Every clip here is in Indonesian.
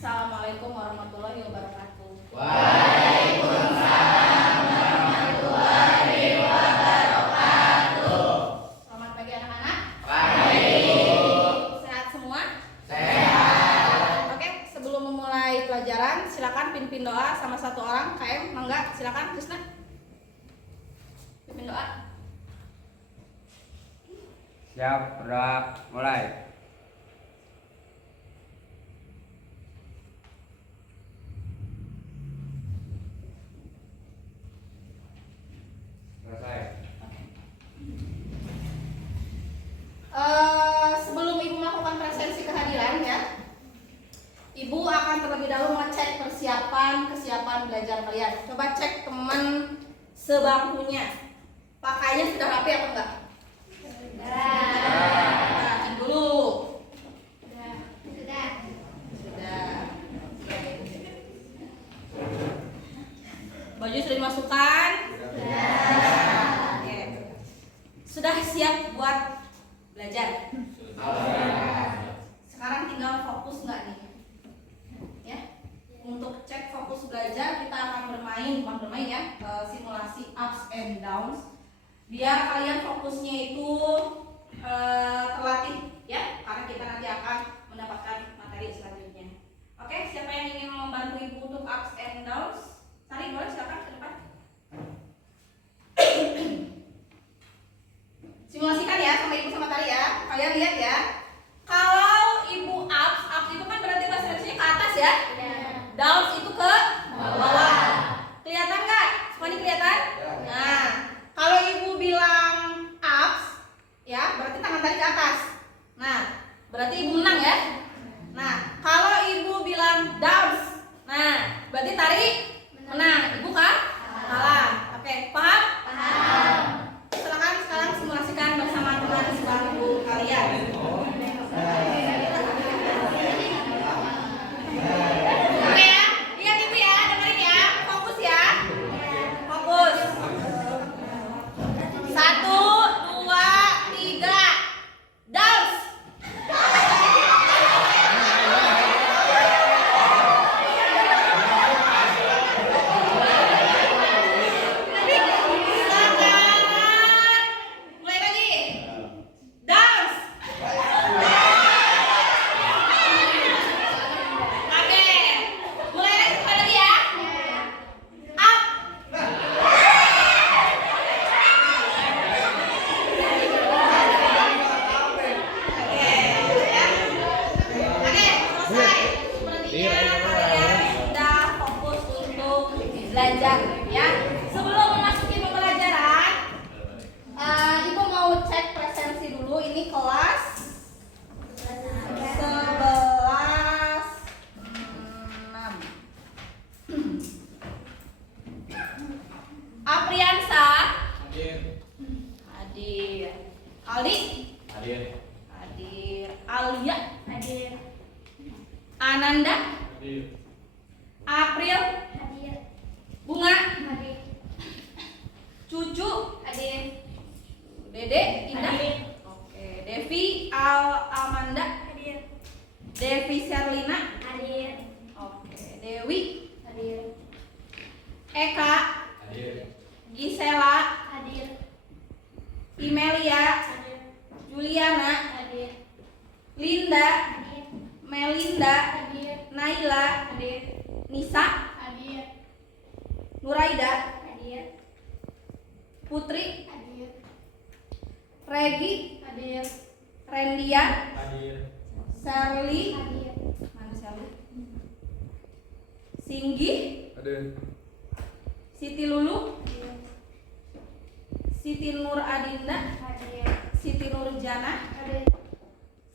Assalamualaikum warahmatullahi wabarakatuh. Waalaikumsalam warahmatullahi wabarakatuh. Selamat pagi anak-anak. Pagi. Sehat semua? Sehat. Oke, sebelum memulai pelajaran, silakan pimpin doa sama satu orang. KM, Mangga, silakan Krisna. Pimpin doa. Siap, bergerak, mulai. Selesai. Sebelum Ibu melakukan presensi kehadiran ya, Ibu akan terlebih dahulu mengecek kesiapan belajar kalian. Coba cek teman sebangkunya, pakainya sudah rapi apa enggak? Nah, cek dulu. Sudah. Baju sudah dimasukkan? Oke. Sudah siap buat belajar? Sekarang tinggal fokus nggak nih? Ya. Untuk cek fokus belajar kita akan bukan bermain ya, simulasi ups and downs. Biar kalian fokusnya itu terlatih ya, karena kita nanti akan mendapatkan materi selanjutnya. Oke, siapa yang ingin membantu Ibu untuk ups and downs? Sari, boleh silakan ke depan. Simulasikan ya sama Ibu sama Tari ya. Kalian lihat ya. Kalau Ibu ups itu kan berarti bahasa Indonesia ke atas ya. Downs itu ke bawah. Kelihatan nggak? Semuanya kelihatan? Nah, kalau Ibu bilang ups, ya berarti tangan Tari ke atas. Nah, berarti Ibu menang ya. Nah, kalau Ibu bilang downs, nah berarti Tari menang. Ibu kan kalah. Oke, paham? Paham. Silakan sekarang simulasikan bersama teman sebangku kalian. Oke ya, lihat Ibu ya, dengerin ya, fokus ya. Fokus. 1, 2, 3, downs. Mulai lagi. Downs. Oke. Mulai lagi ya. Up. Oke, selesai. Sepertinya kalian sudah fokus untuk belajar ya. Sebelum memasuki pembelajaran, Ibu mau cek presensi dulu. Ini kelas 11 6. Apriansa hadir. Aldi Hadir. hadir. Alia Hadir. Ananda Hadir. April Hadir. Bunga Hadir. Cucu Hadir. Dede Indah. Hadir. Oke, Devi Amanda, Hadir. Devi Serlina. Hadir. Oke, Dewi, Hadir. Eka, Hadir. Gisela, Hadir. Imelia, Hadir. Juliana, Hadir. Linda, Hadir. Melinda, Hadir. Naila, Hadir. Nisa, Hadir. Nuraida, Hadir. Putri, Hadir. Regi, Hadir. Rendia, Hadir. Sherly, Hadir. mana Sherly? Singgi, Hadir. Siti Lulu, Hadir. Siti Nur Adinda, Hadir. Siti Nurjana, Hadir.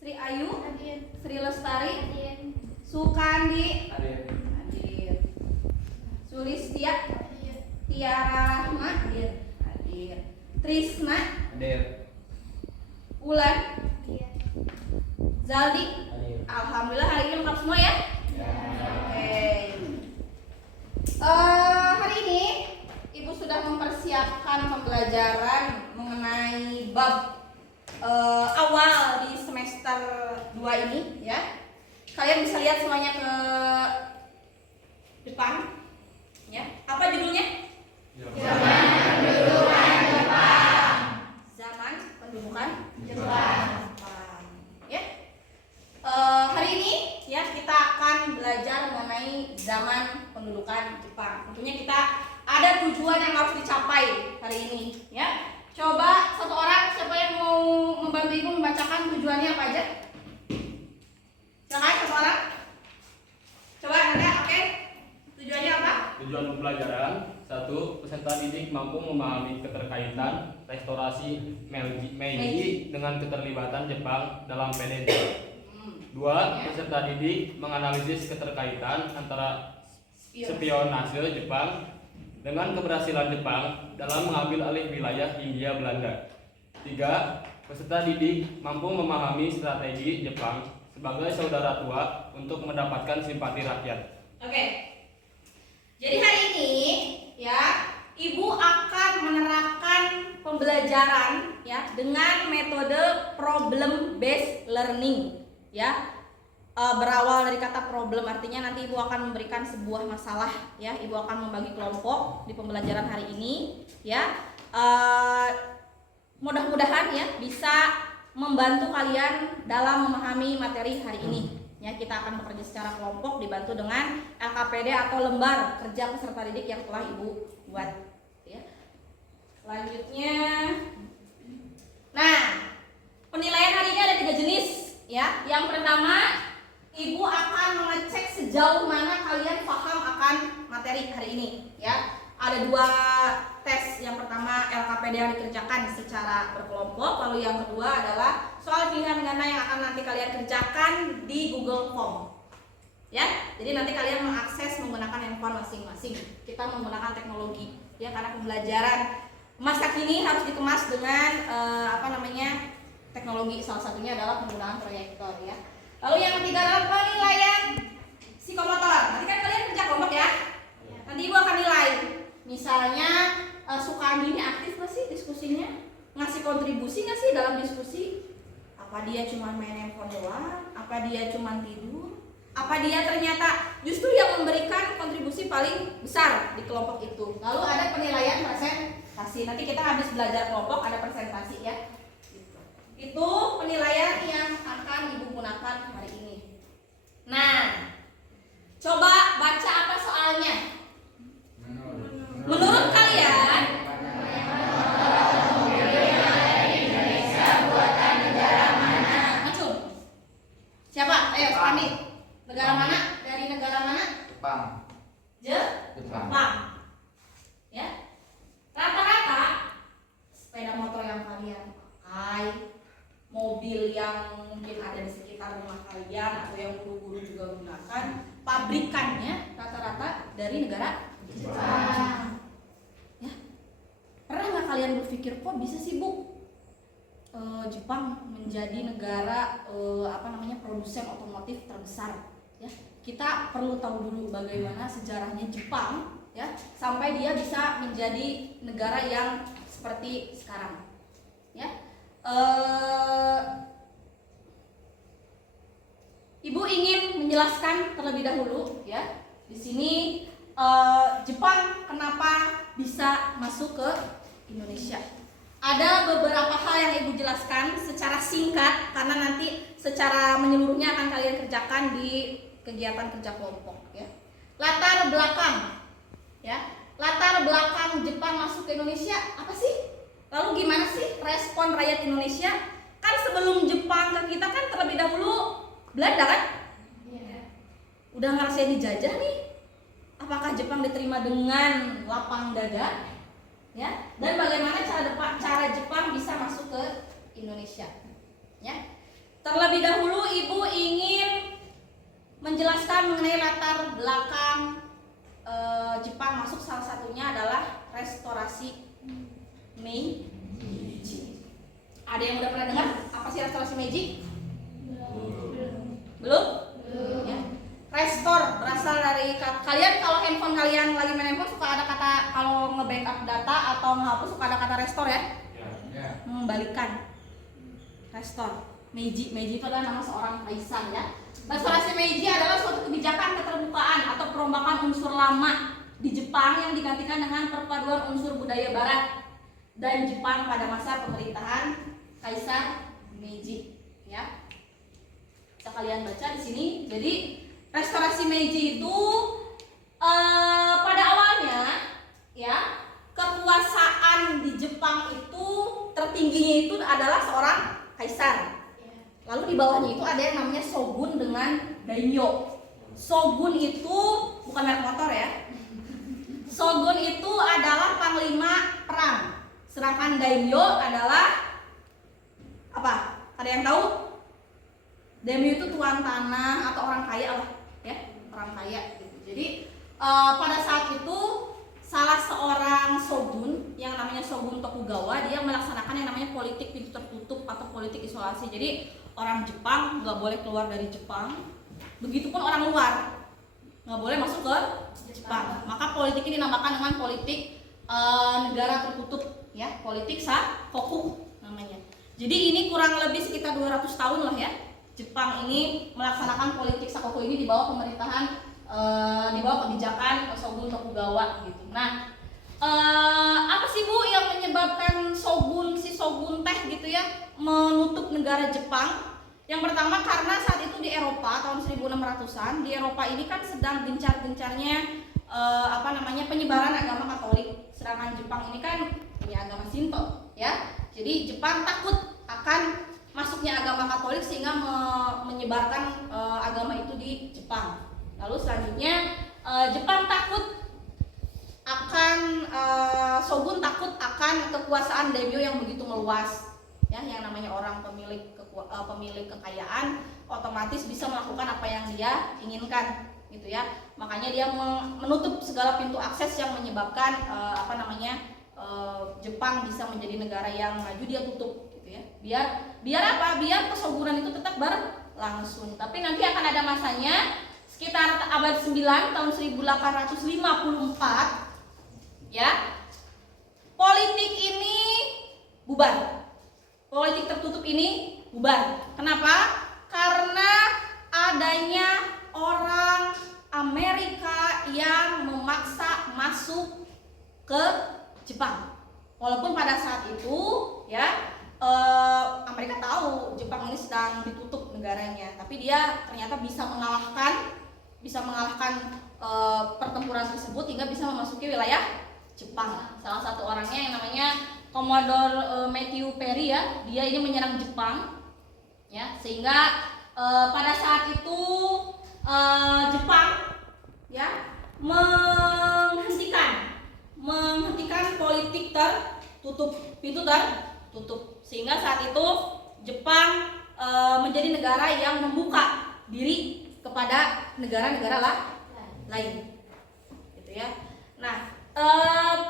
Sri Ayu, Hadir. Sri Lestari, Hadir. Sukandi, Hadir. hadir. Sulistia, Hadir. Tiara Rahma, hadir. Trisna, Hadir. Ulan, Hadir. Zaldi. Hadir. Alhamdulillah hari ini lengkap semua ya. Oke. Hari ini Ibu sudah mempersiapkan pembelajaran mengenai bab awal di semester 2 ini ya. Kalian bisa lihat semuanya ke depan. Ya, apa judulnya? Zaman pendudukan Jepang. Ya. Hari ini ya kita akan belajar mengenai zaman pendudukan Jepang. Tentunya kita ada tujuan yang harus dicapai hari ini. Ya. Coba satu orang siapa yang mau membantu ibu membacakan tujuannya apa aja? Silakan satu orang. Coba Nanda, oke? Tujuannya apa? Tujuan pembelajaran: 1. Peserta didik mampu memahami keterkaitan restorasi Meiji dengan keterlibatan Jepang dalam PDJ. 2. Peserta didik menganalisis keterkaitan antara spionase Jepang dengan keberhasilan Jepang dalam mengambil alih wilayah Hindia Belanda. 3. Peserta didik mampu memahami strategi Jepang sebagai saudara tua untuk mendapatkan simpati rakyat. Oke. Jadi hari ini ya, Ibu akan menerapkan pembelajaran ya dengan metode problem based learning ya. Berawal dari kata problem, artinya nanti Ibu akan memberikan sebuah masalah ya. Ibu akan membagi kelompok di pembelajaran hari ini ya. Mudah-mudahan ya bisa membantu kalian dalam memahami materi hari ini. Ya, kita akan bekerja secara kelompok dibantu dengan LKPD atau lembar kerja peserta didik yang telah Ibu buat. Ya. Selanjutnya, nah penilaian hari ini ada 3 jenis. Ya, yang pertama Ibu akan mengecek sejauh mana kalian paham akan materi hari ini. Ya, ada 2 tes. Yang pertama LKPD yang dikerjakan secara berkelompok, lalu yang kedua adalah soal pilihan ganda yang akan nanti kalian kerjakan di Google Form. Ya, jadi nanti kalian mengakses menggunakan handphone masing-masing. Kita menggunakan teknologi, ya karena pembelajaran masa kini harus dikemas dengan teknologi. Salah satunya adalah penggunaan proyektor, ya. Lalu yang ketiga adalah penilaian psikomotor. Nanti kan kalian kerja kelompok ya. Nanti Ibu akan nilai. Misalnya suka Andi ini aktif nggak sih diskusinya? Ngasih kontribusi nggak sih dalam diskusi? Apa dia cuma main handphone doang? Apa dia cuma tidur? Apa dia ternyata justru yang memberikan kontribusi paling besar di kelompok itu? Lalu ada penilaian presentasi. Nanti kita habis belajar kelompok ada presentasi ya. Itu penilaian yang akan Ibu gunakan hari ini. Nah, coba baca apa soalnya? Menurut kalian, siapa? Ayo, Pandi. Negara mana? Dari negara mana? Jepang. Jepang. Ya. Rata-rata sepeda motor yang kalian pakai, mobil yang mungkin ada di sekitar rumah kalian atau yang guru-guru juga gunakan, pabrikannya rata-rata dari negara Jepang. Ya. Pernah nggak kalian berpikir kok bisa sih Bu? Jepang menjadi negara produsen otomotif terbesar. Ya, kita perlu tahu dulu bagaimana sejarahnya Jepang, ya, sampai dia bisa menjadi negara yang seperti sekarang. Ya, Ibu ingin menjelaskan terlebih dahulu, ya, di sini Jepang kenapa bisa masuk ke Indonesia. Ada beberapa hal yang Ibu jelaskan secara singkat karena nanti secara menyeluruhnya akan kalian kerjakan di kegiatan kerja kelompok, ya. Latar belakang, ya. Latar belakang Jepang masuk ke Indonesia apa sih? Lalu gimana sih respon rakyat Indonesia? Kan sebelum Jepang ke kita kan terlebih dahulu Belanda kan? Iya. Udah ngerasain dijajah nih. Apakah Jepang diterima dengan lapang dada? Ya, dan bagaimana cara Jepang bisa masuk ke Indonesia? Ya, terlebih dahulu Ibu ingin menjelaskan mengenai latar belakang Jepang masuk, salah satunya adalah restorasi Meiji. Ada yang udah pernah dengar apa sih restorasi Meiji? Belum? Ya. Restore berasal dari kalian kalau handphone kalian lagi main handphone suka ada kata, kalau nge-backup data atau menghapus suka ada kata restore ya? Ya. Mengembalikan. Restore. Meiji. Meiji itu adalah nama seorang kaisar ya. Restorasi Meiji adalah suatu kebijakan keterbukaan atau perombakan unsur lama di Jepang yang digantikan dengan perpaduan unsur budaya barat dan Jepang pada masa pemerintahan Kaisar Meiji ya. Bisa kalian baca di sini. Jadi restorasi Meiji itu pada awalnya ya, kekuasaan di Jepang itu tertingginya itu adalah seorang kaisar. Lalu di bawahnya itu ada yang namanya shogun dengan daimyo. Shogun itu bukan merek motor ya. Shogun itu adalah panglima perang. Sedangkan daimyo adalah apa? Ada yang tahu? Daimyo itu tuan tanah atau orang kaya lah, ya, orang kaya gitu. Jadi pada saat itu salah seorang shogun yang namanya Shogun Tokugawa, dia melaksanakan yang namanya politik pintu tertutup atau politik isolasi. Jadi orang Jepang nggak boleh keluar dari Jepang, begitupun orang luar nggak boleh masuk ke Jepang. Maka politik ini dinamakan dengan politik negara tertutup, ya, politik Sakoku namanya. Jadi ini kurang lebih sekitar 200 tahun lah ya, Jepang ini melaksanakan politik Sakoku ini di bawah pemerintahan, di bawah kebijakan Shogun Tokugawa gitu. Nah, apa sih Bu yang menyebabkan si Shogun teh gitu ya menutup negara Jepang? Yang pertama karena saat itu di Eropa tahun 1600-an, di Eropa ini kan sedang gencar-gencarnya penyebaran agama Katolik. Sedangkan Jepang ini kan punya agama Shinto ya. Jadi Jepang takut akan masuknya agama Katolik sehingga menyebarkan agama itu di Jepang. Lalu selanjutnya Jepang takut akan Shogun takut akan kekuasaan daimyo yang begitu meluas, ya, yang namanya orang pemilik kekayaan otomatis bisa melakukan apa yang dia inginkan, gitu ya. Makanya dia menutup segala pintu akses yang menyebabkan Jepang bisa menjadi negara yang maju, dia tutup, gitu ya. Biar apa? Biar keshogunan itu tetap berlangsung. Tapi nanti akan ada masanya sekitar abad 9 tahun 1854 ya, politik ini bubar, politik tertutup ini bubar. Kenapa? Karena adanya orang Amerika yang memaksa masuk ke Jepang. Walaupun pada saat itu ya Amerika tahu Jepang ini sedang ditutup negaranya, tapi dia ternyata bisa mengalahkan pertempuran tersebut hingga bisa memasuki wilayah Jepang. Salah satu orangnya yang namanya Commodore Matthew Perry ya, dia ini menyerang Jepang ya, sehingga pada saat itu Jepang ya menghentikan politik tertutup, pintu tertutup, sehingga saat itu Jepang menjadi negara yang membuka diri kepada negara-negara lain, gitu ya. Nah,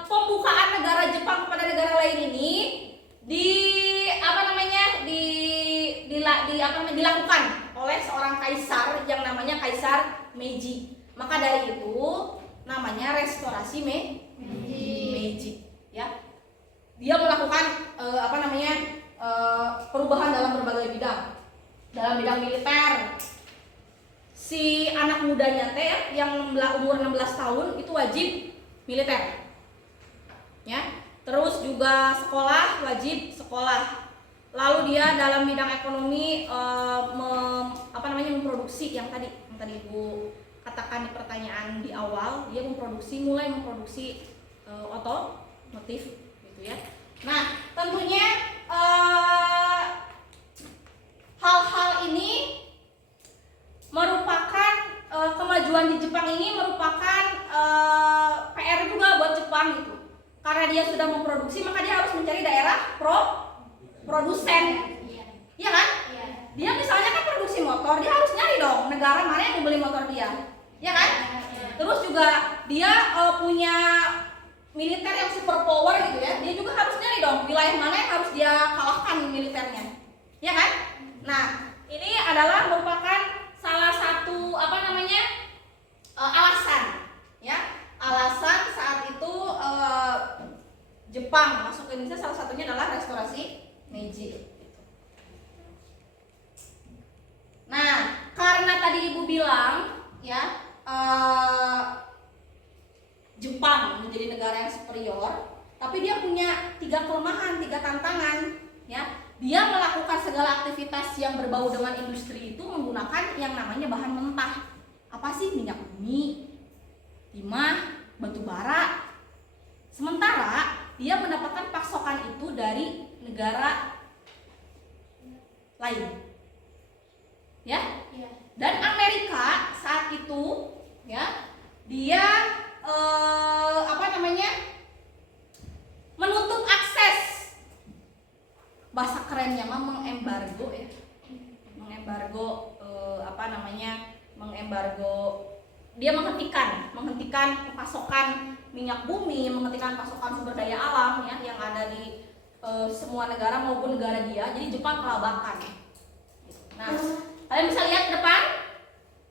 pembukaan negara Jepang kepada negara lain ini dilakukan oleh seorang kaisar yang namanya Kaisar Meiji. Maka dari itu namanya restorasi Meiji ya. Dia melakukan perubahan dalam berbagai bidang. Dalam bidang militer, si anak mudanya teh yang umur 16 tahun itu wajib militer ya. Terus juga sekolah, wajib sekolah. Lalu dia dalam bidang ekonomi memproduksi yang tadi Ibu katakan di pertanyaan di awal, dia mulai memproduksi otomotif gitu ya. Nah, tentunya hal-hal ini merupakan kemajuan di Jepang ini merupakan PR juga buat Jepang gitu. Karena dia sudah memproduksi, maka dia harus mencari daerah produsen. Iya kan? Iya. Dia misalnya kan produksi motor, dia harus nyari dong negara mana yang mau beli motor dia. Iya kan? Iya. Terus juga dia punya militer yang super power gitu ya. Dia juga harus nyari dong wilayah mana yang harus dia kalahkan militernya. Iya kan? Nah, ini adalah merupakan salah satu alasan ya. Alasan saat itu Jepang masuk ke Indonesia, salah satunya adalah restorasi Meiji. superior, tapi dia punya 3 kelemahan, 3 tantangan, ya. Dia melakukan segala aktivitas yang berbau dengan industri itu menggunakan yang namanya bahan mentah. Apa sih? Minyak bumi, timah, batu bara. Sementara dia mendapatkan pasokan itu dari negara lain. Ya? Iya. Dan Amerika saat itu, ya, dia menutup akses, bahasa kerennya mah mengembargo ya, mengembargo dia menghentikan pasokan minyak bumi, menghentikan pasokan sumber daya alam ya yang ada di semua negara maupun negara dia. Jadi Jepang kelabakan. Nah, kalian bisa lihat depan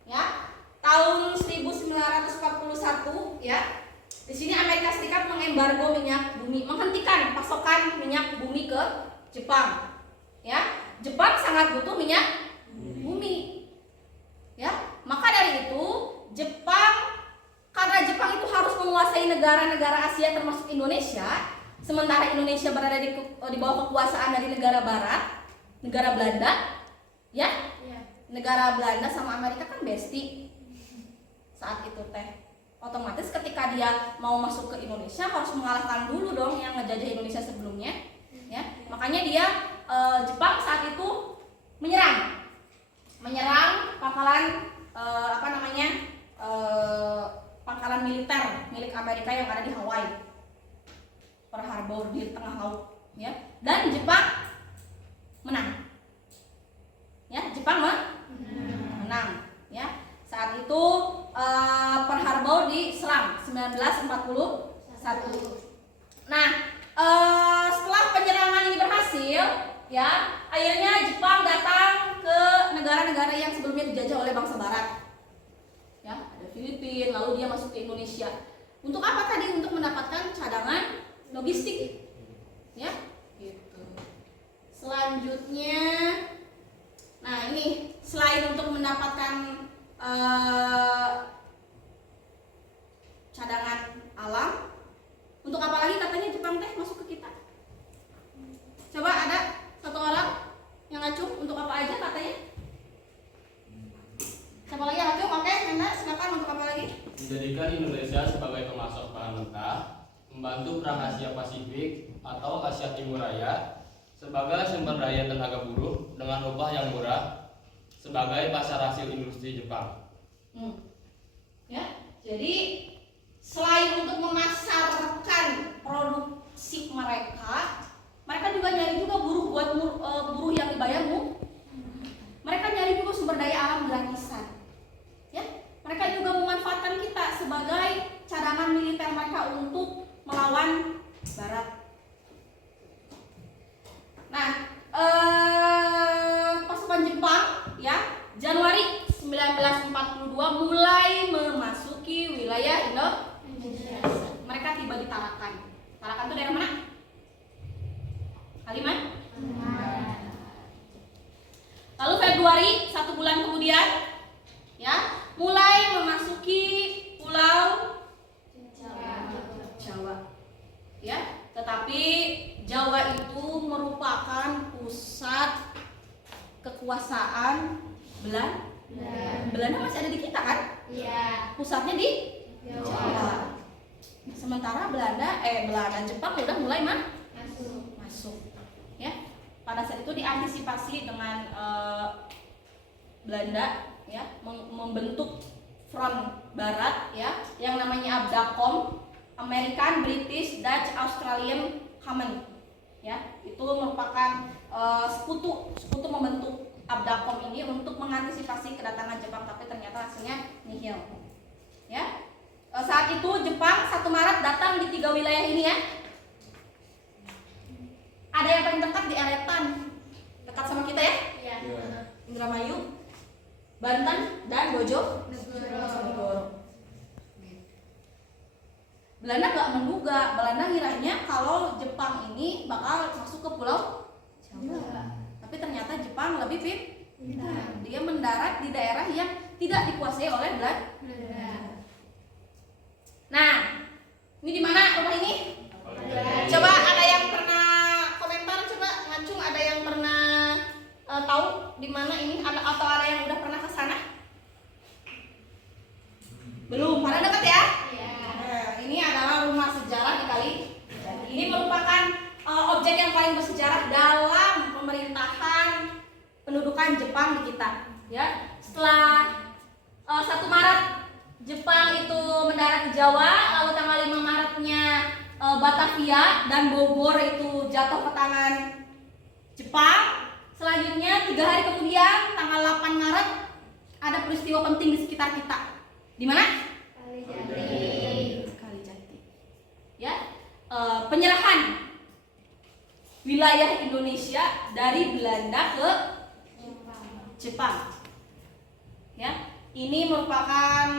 ya, tahun 1941 ya. Di sini Amerika Serikat mengembargo minyak bumi, menghentikan pasokan minyak bumi ke Jepang. Ya, Jepang sangat butuh minyak bumi. Ya, maka dari itu karena Jepang itu harus menguasai negara-negara Asia termasuk Indonesia, sementara Indonesia berada di bawah kekuasaan dari negara Barat, negara Belanda. Ya, negara Belanda sama Amerika kan bestie saat itu teh. Otomatis ketika dia mau masuk ke Indonesia harus mengalahkan dulu dong yang ngejajah Indonesia sebelumnya, ya. Makanya dia Jepang saat itu menyerang pangkalan pangkalan militer milik Amerika yang ada di Hawaii, Pearl Harbor di tengah laut, ya. Dan Jepang menang. Ya, Jepang menang, ya. Saat itu Pearl Harbor diserang 1941. Nah, setelah penyerangan ini berhasil, ya, akhirnya Jepang datang ke negara-negara yang sebelumnya dijajah oleh bangsa Barat. Ya, ada Filipina, lalu dia masuk ke Indonesia. Untuk apa tadi? Untuk mendapatkan cadangan logistik. Ya, gitu. Selanjutnya, nah ini selain untuk mendapatkan cadangan alam, untuk apa lagi katanya Jepang teh masuk ke kita? Coba ada satu orang yang ngacung, untuk apa aja katanya? Siapa lagi yang ngacung? Oke, Nanda, silakan, untuk apa lagi? Menjadikan Indonesia sebagai pemasok bahan mentah, membantu perang Asia Pasifik atau Asia Timur Raya sebagai sumber daya tenaga buruh dengan upah yang murah sebagai pasar hasil industri Jepang. Ya, jadi selain untuk memasarkan produksi mereka juga nyari juga buruh buat buruh yang dibayarmu. Mereka nyari juga sumber daya alam gratisan. Ya, mereka juga memanfaatkan kita sebagai cadangan militer mereka untuk melawan Barat. Nah, pasukan Jepang ya Januari 1942 mulai memasuki wilayah Indonesia. Mereka tiba di Tarakan. Tarakan itu daerah mana? Kalimantan. Lalu Februari, 1 bulan kemudian, ya, mulai memasuki Pulau Jawa. Ya, tetapi Jawa itu merupakan pusat kekuasaan Belanda. Belanda masih ada di kita kan? Iya. Pusatnya di Jawa. Sementara Jepang udah mulai masuk. Ya. Pada saat itu diantisipasi dengan Belanda, ya, membentuk front Barat, ya, yang namanya ABDACOM, American, British, Dutch, Australian Common. Ya, itu merupakan sekutu membentuk ABDACOM ini untuk mengantisipasi kedatangan Jepang, tapi ternyata hasilnya nihil. Ya, saat itu Jepang 1 Maret datang di 3 wilayah ini ya. Ada yang paling dekat di Eretan, dekat sama kita ya? Iya. Indramayu, Banten, dan Bojonegoro. Belanda nggak menduga, Belanda ngiranya kalau Jepang ini bakal masuk ke Pulau Jawa. Tapi ternyata Jepang lebih pintar. Dia mendarat di daerah yang tidak dikuasai oleh Belanda. Nah, ini di mana rumah ini? Ya, setelah 1 Maret Jepang itu mendarat di Jawa, lalu tanggal 5 Maretnya Batavia dan Bogor itu jatuh ke tangan Jepang. Selanjutnya 3 hari kemudian tanggal 8 Maret ada peristiwa penting di sekitar kita. Di mana? Kalijati. Ya, penyerahan wilayah Indonesia dari Belanda ke Jepang. Ya, ini merupakan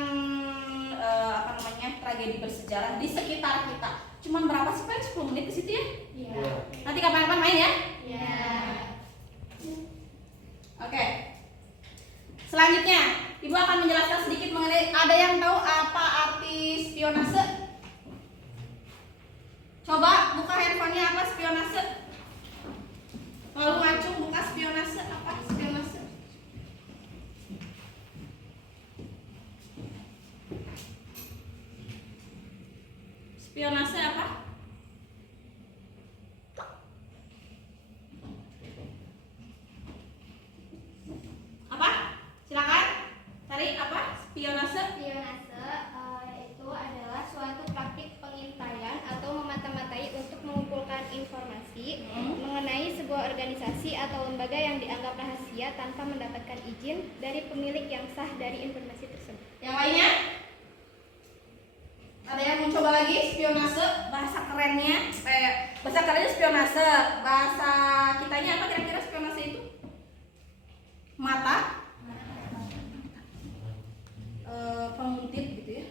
tragedi bersejarah di sekitar kita. Cuman berapa sih Pak? 10 menit ke situ ya? Iya. Nanti kapan-kapan main ya? Iya. Oke. Selanjutnya, Ibu akan menjelaskan sedikit mengenai, ada yang tahu apa arti spionase? Coba buka handphonenya, apa spionase? Lalu ngacung buka spionase, apa spionase? Spionase apa? Apa? Silakan. Cari apa? Spionase. Spionase itu adalah suatu praktik pengintaian atau memata-matai untuk mengumpulkan informasi mengenai sebuah organisasi atau lembaga yang dianggap rahasia tanpa mendapatkan izin dari pemilik yang sah dari informasi tersebut. Yang lainnya? Ada yang mau coba lagi? Spionase, bahasa kerennya, bahasa kerennya spionase, bahasa kitanya apa kira-kira spionase itu? Mata, penguntit gitu ya.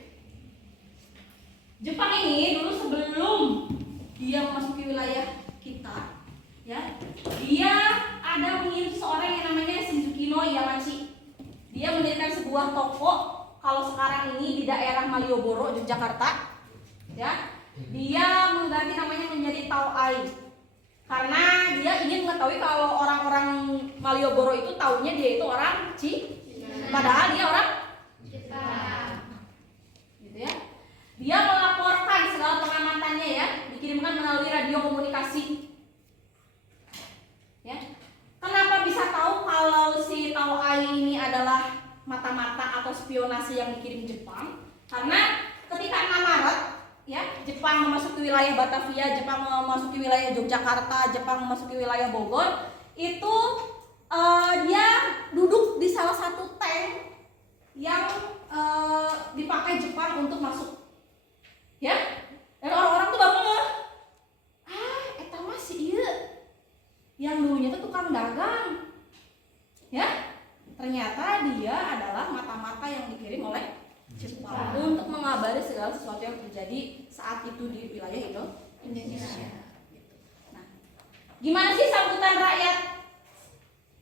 Jepang ini dulu sebelum dia memasuki wilayah kita, ya, dia ada mengirim seorang yang namanya Shinjuki no Yamachi. Dia mendirikan sebuah toko. Kalau sekarang ini di daerah Malioboro, Yogyakarta, ya, dia mengganti namanya menjadi Tao-ai karena dia ingin mengetahui kalau orang-orang Malioboro itu taunya dia itu orang padahal dia orang Jepang. gitu ya. Dia melaporkan segala pengamatannya ya, dikirimkan melalui radio komunikasi. Ya. Kenapa bisa tahu kalau si Tao-ai ini adalah mata-mata atau spionase yang dikirim Jepang? Karena ketika 6 Maret ya, Jepang memasuki wilayah Batavia, Jepang memasuki wilayah Yogyakarta, Jepang memasuki wilayah Bogor, itu dia duduk di salah satu tank yang dipakai Jepang untuk masuk. Ya. Dan orang-orang tuh bangun, eta mah si ieu yang dulunya tuh tukang dagang. Ya. Ternyata dia adalah mata-mata yang dikirim oleh Jepang untuk mengabari segala sesuatu yang terjadi saat itu di wilayah Indonesia. Nah, gimana sih sambutan rakyat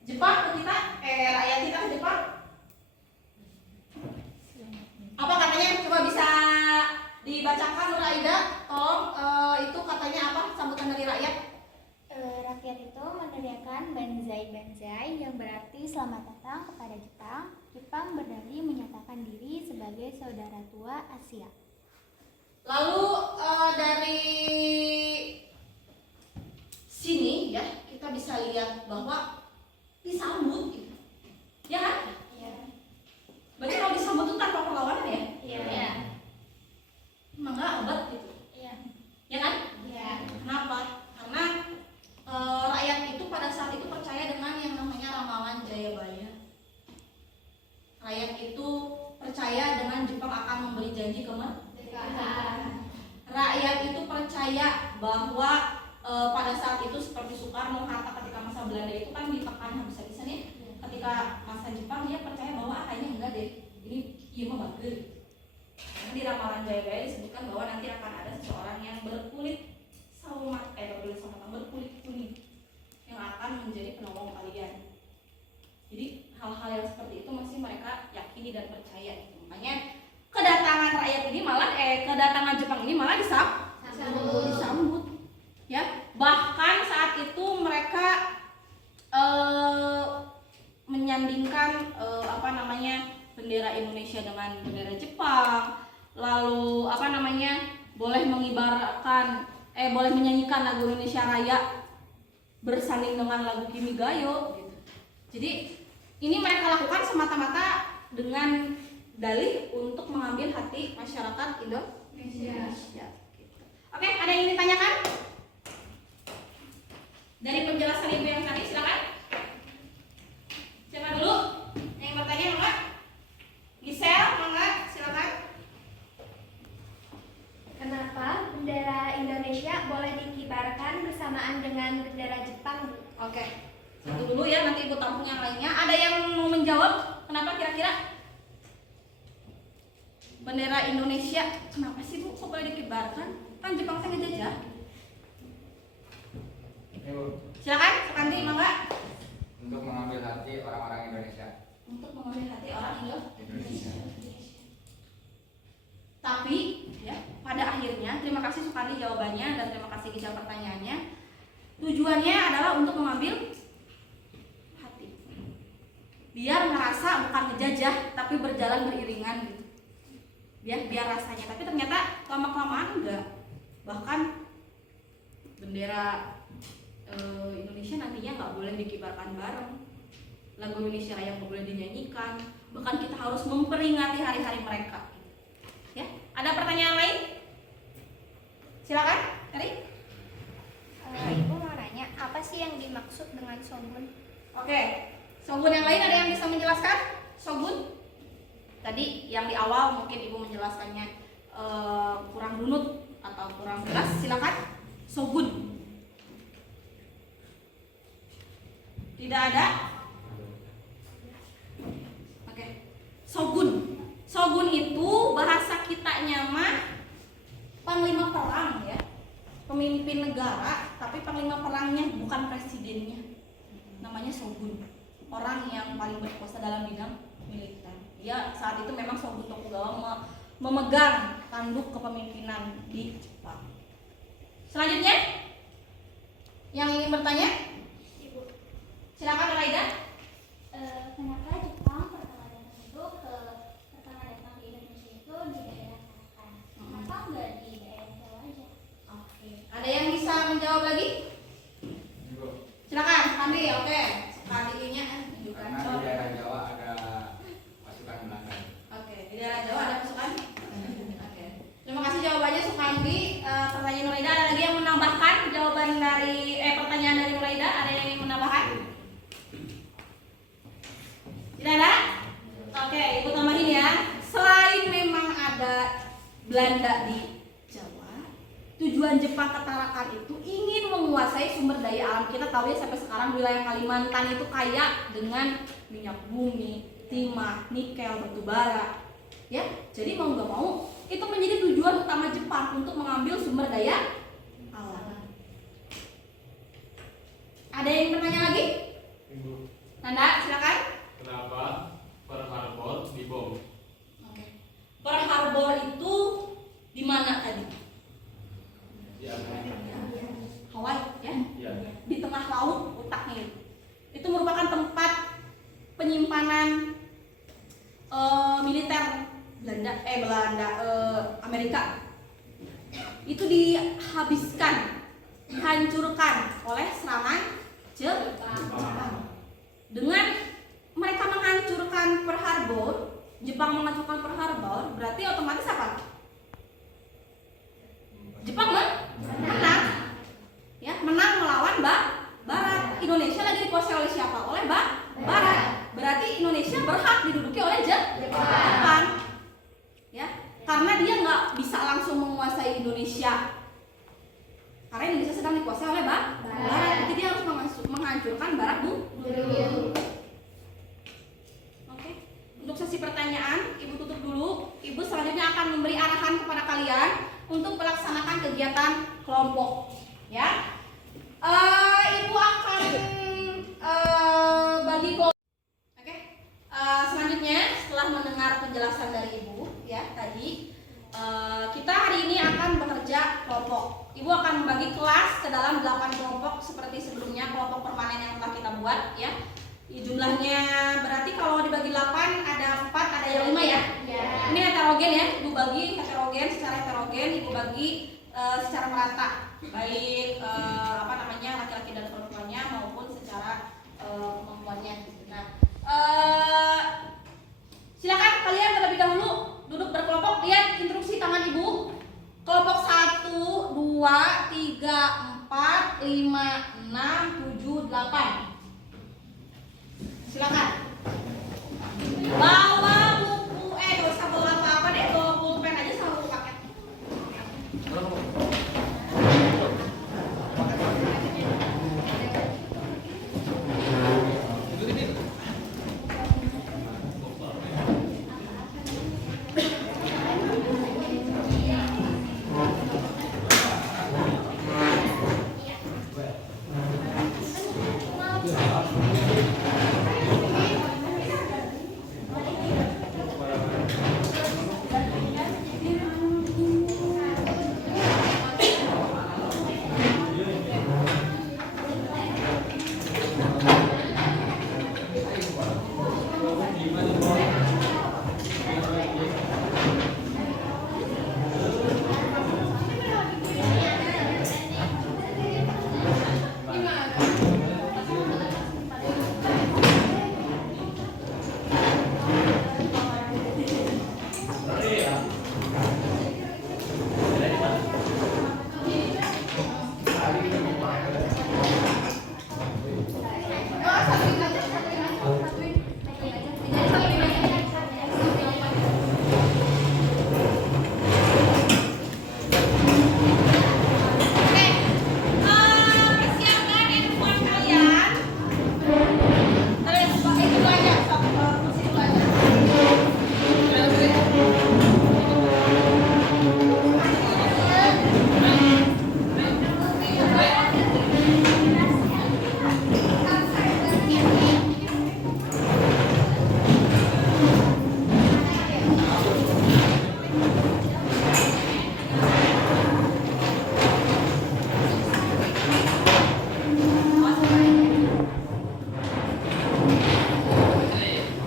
Jepang ke kita? Rakyat kita ke Jepang? Apa katanya? Coba bisa dibacakan Nur Aida, tolong. Itu katanya apa sambutan dari rakyat? Rakyat itu meneriakan banzai banzai yang berarti selamat datang kepada Jepang. Jepang berdalih menyatakan diri sebagai saudara tua Asia. Lalu dari sini ya kita bisa lihat bahwa disambut gitu. Ya kan? Iya. Berarti kalau disambut itu tanpa perlawanan ya? Iya. Emang nggak obat gitu. Iya. Ya kan? Iya. Kenapa? Karena rakyat itu pada saat itu percaya dengan yang namanya ramalan Jayabaya. Rakyat itu percaya dengan Jepang akan memberi janji kemerdekaan. Rakyat itu percaya bahwa pada saat itu seperti Soekarno, Hatta ketika masa Belanda itu kan ditekan habis-habisan ya. Ketika masa Jepang dia percaya bahwa kayaknya enggak deh, ini iya mah bagel. Karena di ramalan Jayabaya disebutkan bahwa nanti akan ada seseorang yang berkulit berkulit kuning yang akan menjadi penolong kalian. Jadi hal-hal yang seperti itu masih mereka yakini dan percaya. Makanya kedatangan rakyat ini malah kedatangan Jepang ini malah disambut. Ya, bahkan saat itu mereka menyandingkan bendera Indonesia dengan bendera Jepang. Lalu boleh menyanyikan lagu Indonesia Raya bersanding dengan lagu Kimi Gayo gitu. Jadi ini mereka lakukan semata-mata dengan dalih untuk mengambil hati masyarakat Indonesia. Gitu. Oke, ada yang ingin ditanyakan? Dari penjelasan ibu yang tadi, silakan. Siapa dulu yang bertanya, Mangga? Gisel, Mangga, silakan. Kenapa bendera Indonesia boleh dikibarkan bersamaan dengan bendera Jepang? Oke, satu dulu ya, nanti ibu tampung yang lainnya. Ada yang mau menjawab? Kenapa kira-kira bendera Indonesia? Kenapa sih bu kok boleh dikibarkan? Kan Jepang teh ngejajah. Silakan, Sukanti, Mangga. Untuk mengambil hati orang-orang Indonesia. Untuk mengambil hati orang Indonesia. Tapi ya, pada akhirnya terima kasih Sukanti jawabannya dan terima kasih Gisel pertanyaannya. Tujuannya adalah untuk mengambil hati. Biar ngerasa bukan ngejajah tapi berjalan beriringan gitu. Biar rasanya, tapi ternyata lama-kelamaan enggak. Bahkan bendera Indonesia nantinya nggak boleh dikibarkan bareng, lagu Indonesia Raya nggak boleh dinyanyikan, bahkan kita harus memperingati hari-hari mereka. Ya, ada pertanyaan lain? Silakan, Eri. Ibu mau nanya, apa sih yang dimaksud dengan shogun? Oke, shogun yang lain ada yang bisa menjelaskan? Shogun? Tadi yang di awal mungkin ibu menjelaskannya kurang runut atau kurang jelas. Silakan, shogun. Tidak ada? Oke. Shogun. Shogun itu bahasa kitanya mah panglima perang ya. Pemimpin negara, tapi panglima perangnya bukan presidennya. Namanya shogun. Orang yang paling berkuasa dalam bidang militer. Dia saat itu memang Shogun Tokugawa memegang tanduk kepemimpinan di Jepang. Selanjutnya, yang ingin bertanya? Silakan Raida. Kenapa Jepang pertama datang ke Indonesia itu di daerah Tarakan? Kenapa nggak di daerah Jawa aja? Oke. Ada yang bisa menjawab lagi? Silakan, Kandi. Oke. Kandi-nya tunjukkan. Karena di daerah Jawa ada pasukan Belanda. Oke, di daerah Jawa ada pasukan. Oke. Terima kasih jawabannya Sukandi. Pertanyaan Nuraida, ada lagi yang menambahkan jawaban dari pertanyaan dari Nuraida? Ada yang ingin menambahkan? Tidak ada? Oke, ibu tambahin ya. Selain memang ada Belanda di Jawa, tujuan Jepang ke Tarakan itu ingin menguasai sumber daya alam. Kita tahu ya sampai sekarang wilayah Kalimantan itu kaya dengan minyak bumi, timah, nikel, batu bara. Ya, jadi mau nggak mau itu menjadi tujuan utama Jepang untuk mengambil sumber daya alam. Ada yang bertanya lagi? Nanda, silakan. Kenapa Pearl Harbor dibom? Oke. Pearl Harbor itu di mana tadi? Di Amerika. Hawaii, ya? Ya. Di tengah laut otaknya itu. Itu merupakan tempat penyimpanan militer Amerika. Itu dihabiskan, dihancurkan oleh serangan Jepang. Dengan mereka menghancurkan Pearl Harbor, Jepang menghancurkan Pearl Harbor, berarti otomatis apa? Jepang menang. Ya, menang melawan Barat. Indonesia lagi dikuasai oleh siapa? Oleh Barat. Berarti Indonesia berhak diduduki oleh Jepang. Ya, karena dia nggak bisa langsung menguasai Indonesia. Karena Indonesia sedang dikuasai oleh Barat. Jadi dia harus menghancurkan Barat dulu. Oke. Untuk sesi pertanyaan, Ibu tutup dulu. Ibu selanjutnya akan memberi arahan kepada kalian untuk melaksanakan kegiatan kelompok. Ya. Ibu akan bagi kelompok. Oke. Selanjutnya setelah mendengar penjelasan dari Ibu, ya tadi kita hari ini akan bekerja kelompok. Ibu akan membagi kelas ke dalam 8 kelompok seperti sebelumnya, kelompok permanen yang telah kita buat ya. Jumlahnya berarti kalau dibagi 8 ada 4, ada yang 5 ya. Ini heterogen ya, Ibu bagi heterogen secara heterogen, Ibu bagi secara merata. Baik laki-laki dan perempuannya maupun secara kemampuannya. Nah, Silakan kalian terlebih dahulu duduk berkelompok, lihat instruksi tangan ibu. Kelompok 1, 2, 3, 4, 5, 6, 7, 8. Silakan. Bawa buku, gak usah bawa apa-apa deh, bawa pulpen aja sama buku paket. Persiapkan handphone kalian. Terus pakai dulu aja, kursi dulu aja.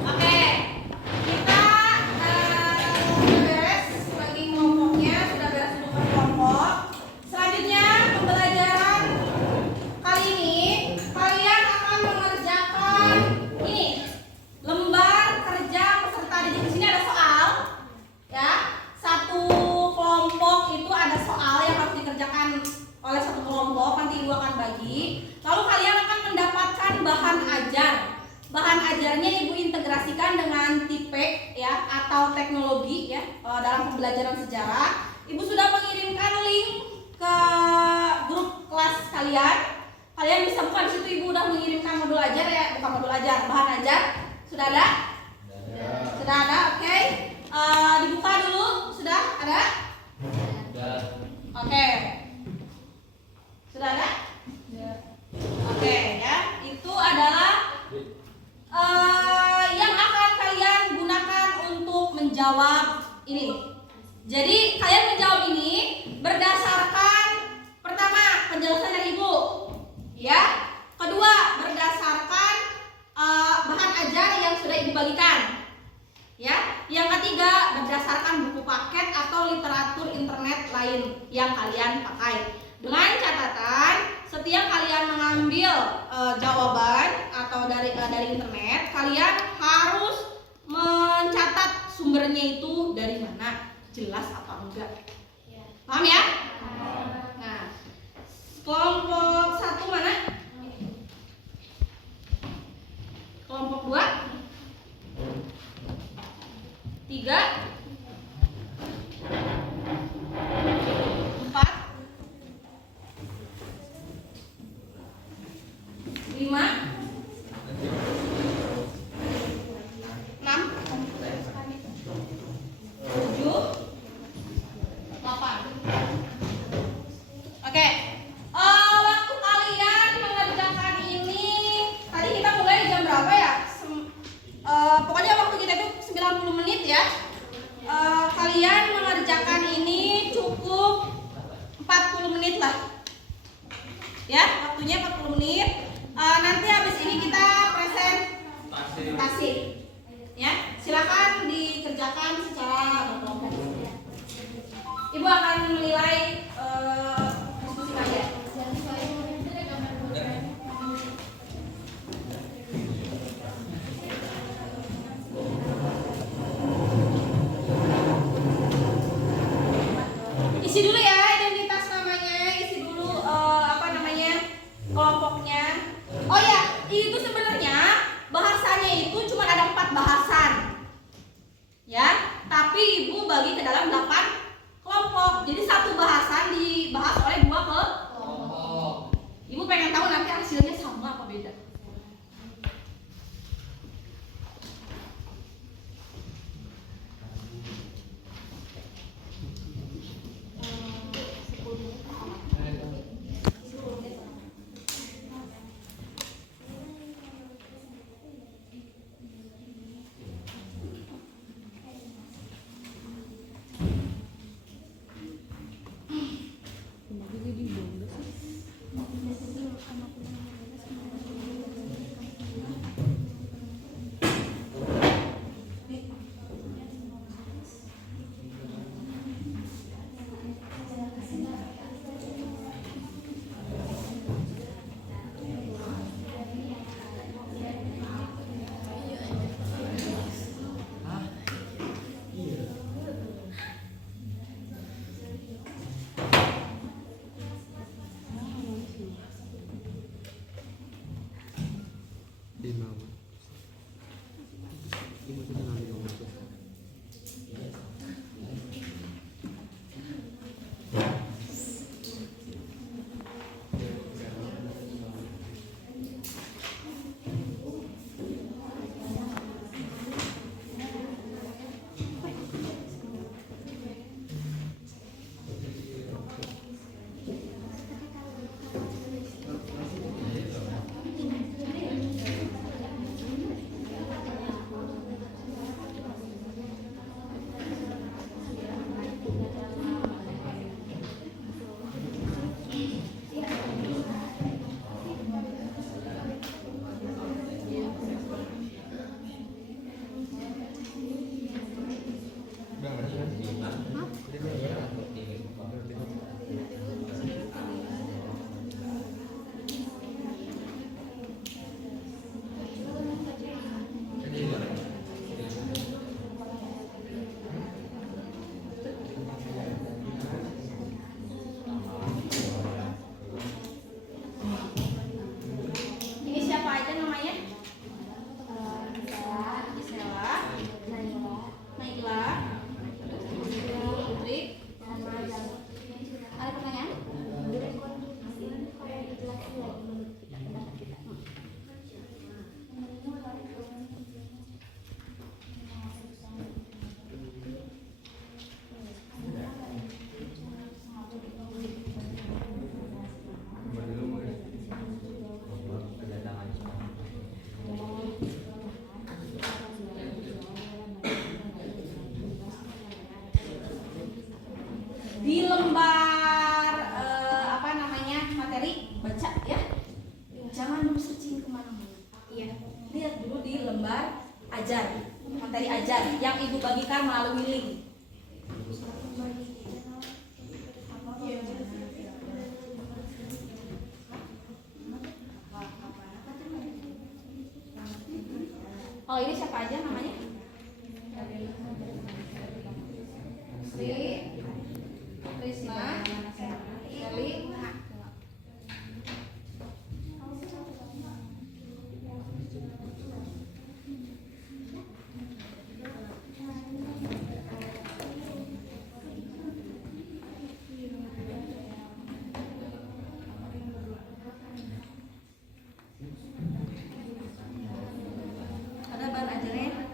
Oke, kita sudah beres bagi kelompoknya, sudah beres untuk kelompok. Selanjutnya pembelajaran kali ini kalian akan mengerjakan ini lembar kerja peserta didik. Di sini ada soal, ya. Satu kelompok itu ada soal yang harus dikerjakan oleh satu kelompok. Nanti ibu akan bagi. Lalu kalian akan mendapatkan bahan ajar. Bahan ajarnya ibu integrasikan dengan TIPEK ya atau teknologi ya dalam pembelajaran sejarah. Ibu sudah mengirimkan link ke grup kelas kalian. Kalian bisa buka di situ, ibu sudah mengirimkan modul ajar ya, bukan modul ajar, bahan ajar. Sudah ada? Sudah ada, oke. Dibuka dulu, sudah ada? Oke. Sudah ada? Oke ya, itu adalah yang akan kalian gunakan untuk menjawab ini. Jadi kalian menjawab ini berdasarkan pertama penjelasan dari ibu, ya. Kedua berdasarkan bahan ajar yang sudah ibu bagikan, ya. Yang ketiga berdasarkan buku paket atau literatur internet lain yang kalian pakai. Dengan catatan setiap kalian mengambil jawaban atau dari internet, kalian harus mencatat sumbernya itu dari mana, jelas atau enggak. Paham ya? Nah, kelompok 1 mana? Kelompok 2, 3, 4, 5, 6, 7, 8. Oke. Waktu kalian mengerjakan ini tadi kita mulai jam berapa ya? Pokoknya waktu kita itu 90 menit ya. Kalian mengerjakan ini cukup 40 menit lah. Ya, waktunya 40 menit. Nanti habis ini kita presentasi. Ya, silakan dikerjakan secara berkelompok. Ibu akan menilai diskusi kalian. Ini siapa aja namanya? Gisela, Naila, Putri. Ada pertanyaan? Di lembar apa namanya materi baca ya, jangan dulu searching kemana-mana. Iya, lihat dulu di lembar ajar, materi ajar yang ibu bagikan melalui link. Oh, ini siapa aja namanya? Sri, Krisna, Eli. Ada bahan ajarnya.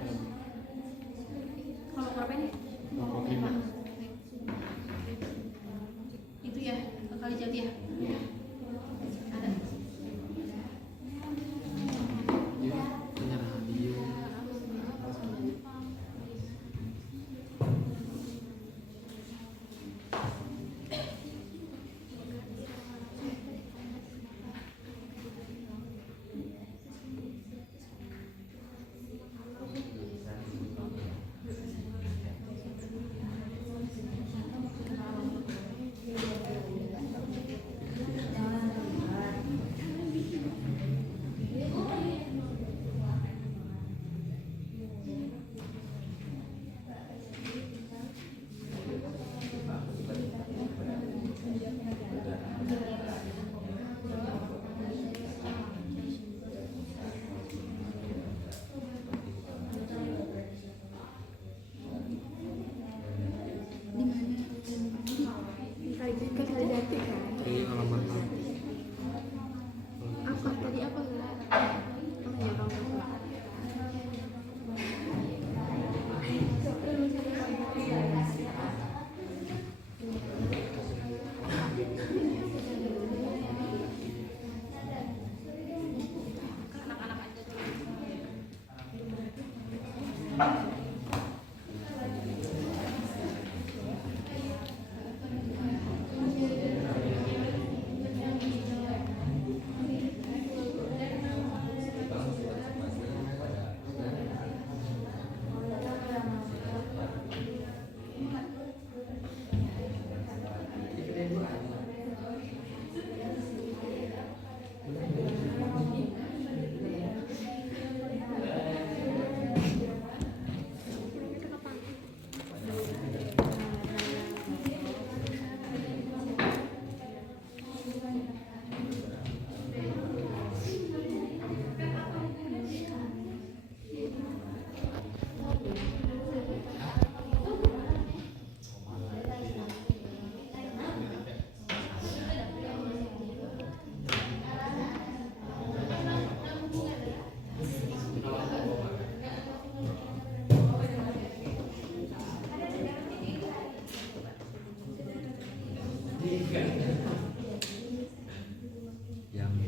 yang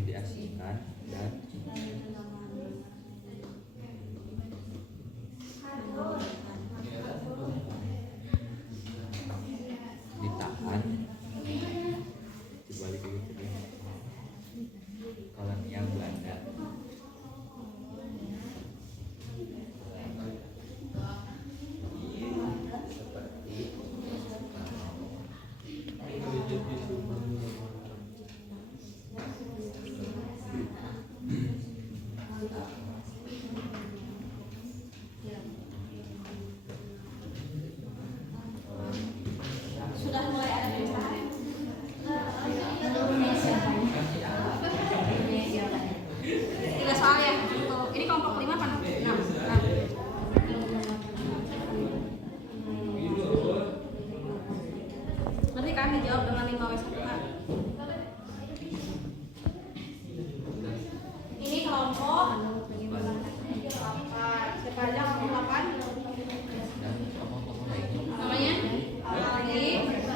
diasingkan dan ditahan dibalik itu kolonial Belanda. Sudah mulai ada pencerahan. Tiga soal ya. Untuk ini kelompok 5 apa 6? Berarti kan dijawab dengan 5W1 Kak. Ini kelompok 8. Siapa aja kelompok 8? Dan tokoh-tokoh lainnya Namanya? Aldi, Eka,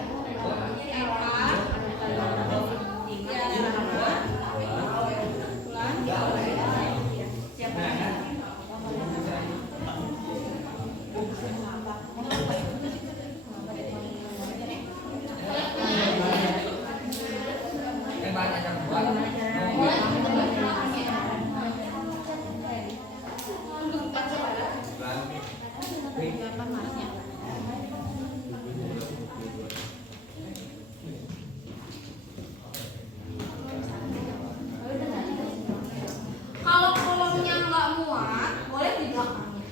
kalau kolomnya nggak muat, boleh di belakangnya.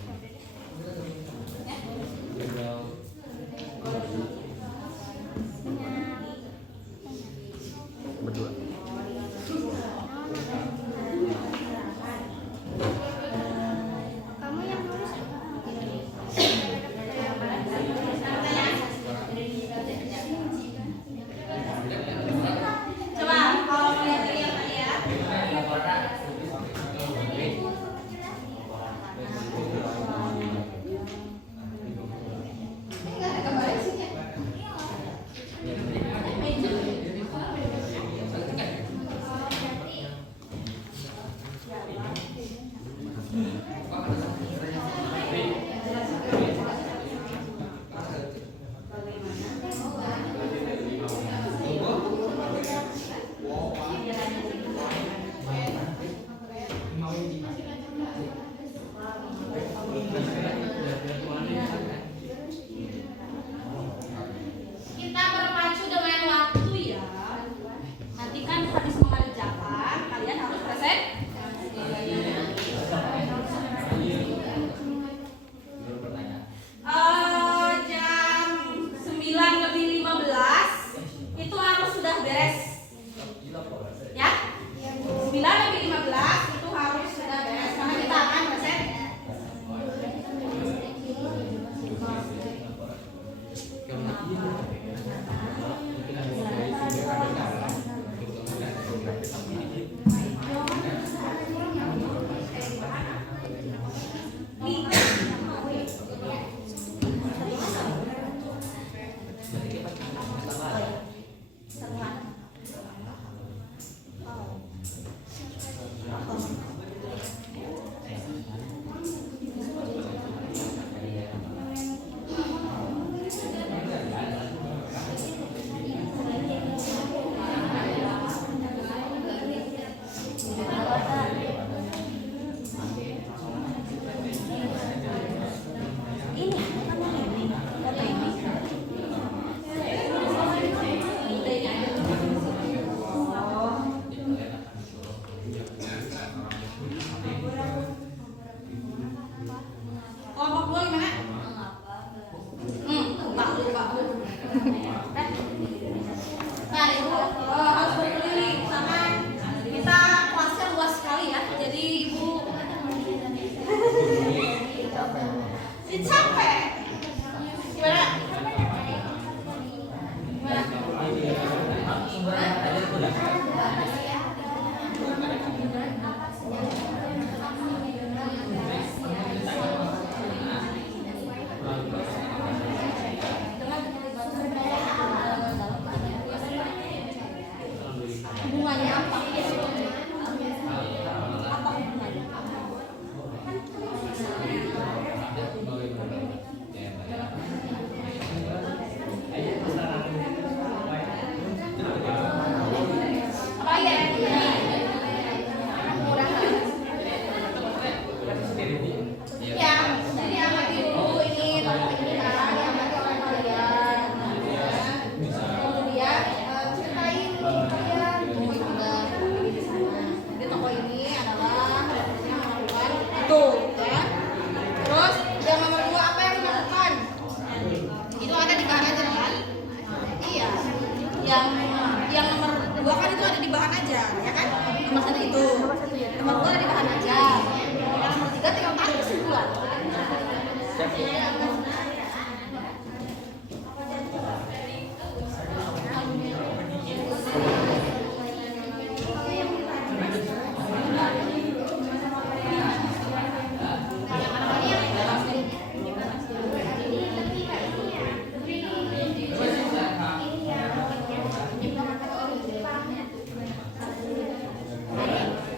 berdua. Kamu yang nulis Coba kalau melihat dari yang tadi ya. Kita berpacu dengan waktu ya. Nanti kan habis mengerjakan, kalian harus present. Jam 9:15 itu harus sudah beres. Ya? 9:15 itu harus sudah beres karena kita akan present. Kelompok 2 gimana? Lupa. Nah, Ibu harus berkeliling karena kita kelasnya luas sekali ya. Jadi Ibu capek. Gimana? yang nomor 2 kan itu ada di bahan aja, ya kan? Nomor 1 itu. Nomor 2 ada di bahan aja. Yang nomor 3 tinggal tarik kesimpulan.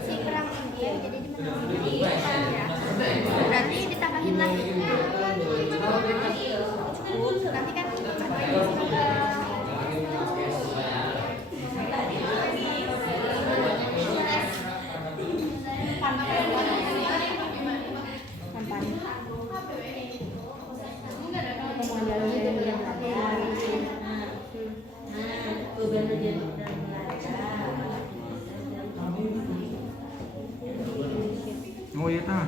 Si perang India jadi berarti ditambahin lagi. Nanti kan Oh iya tah.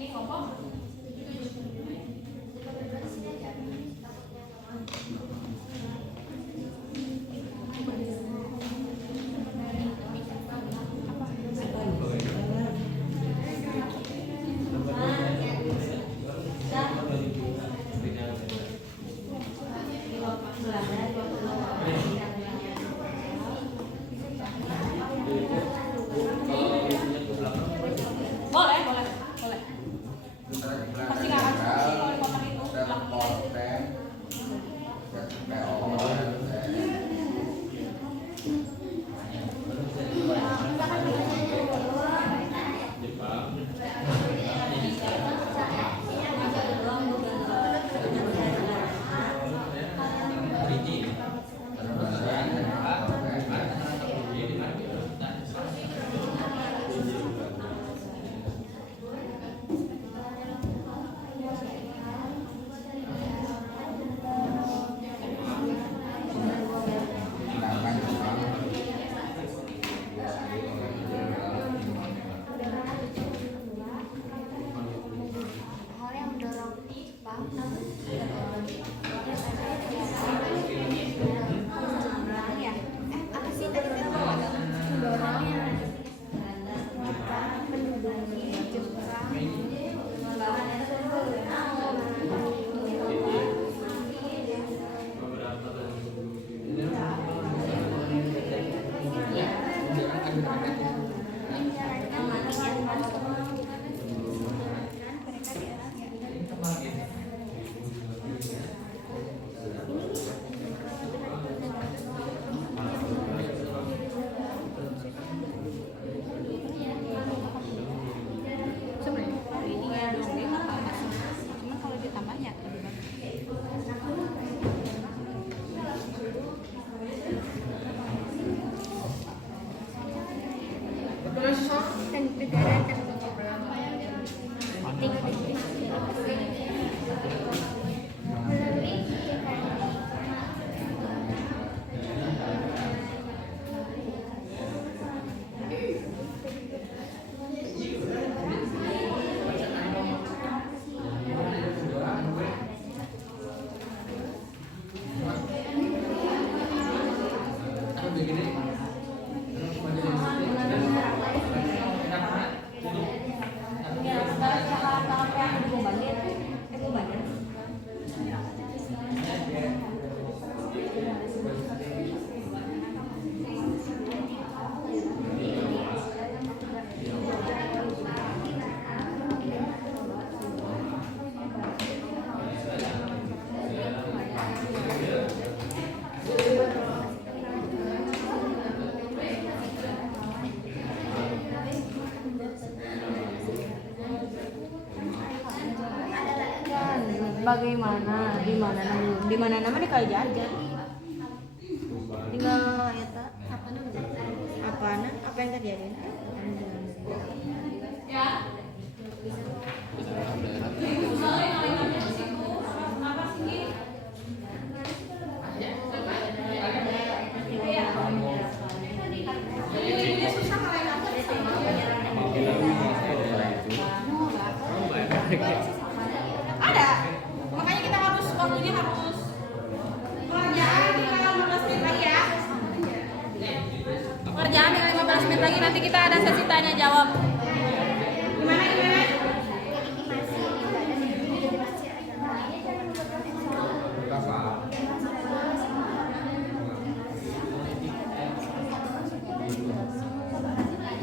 Ini kelompok boleh. Pasti nggak akan fungsi kalau dipotong itu. hal yang mendorong Jepang apa sih tadi mendorongnya Jepang menduduki Jepang bagaimana di mana nama dikali jajan tinggal eta apa yang terjadi Ya. Soalnya kalimatnya di situ apa sih? Ini susah kalimatnya di sana. Ada. Makanya kita harus waktunya harus pengerjaan tinggal 15 menit lagi ya. Pengerjaan tinggal 15 menit lagi, nanti kita ada sesi tanya jawab. Gimana?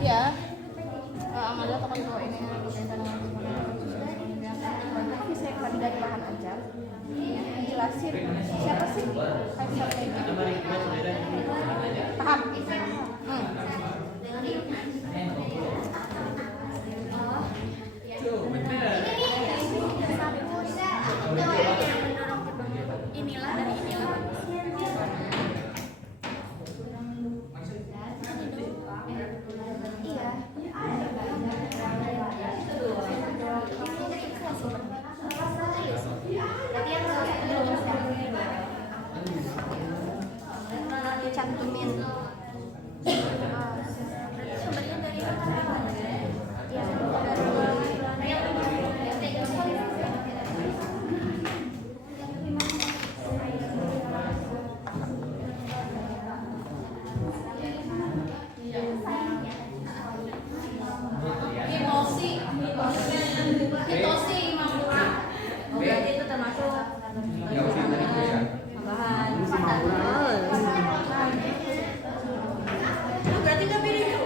Ya. Amalia takut kalau ini bisa dari bahan ajar jelasin siapa sih paham inilah dari inilah cantumin sumbernya dari hitosi Mamura. Oh, berarti itu termasuk tambahan. Berarti nggak beda itu.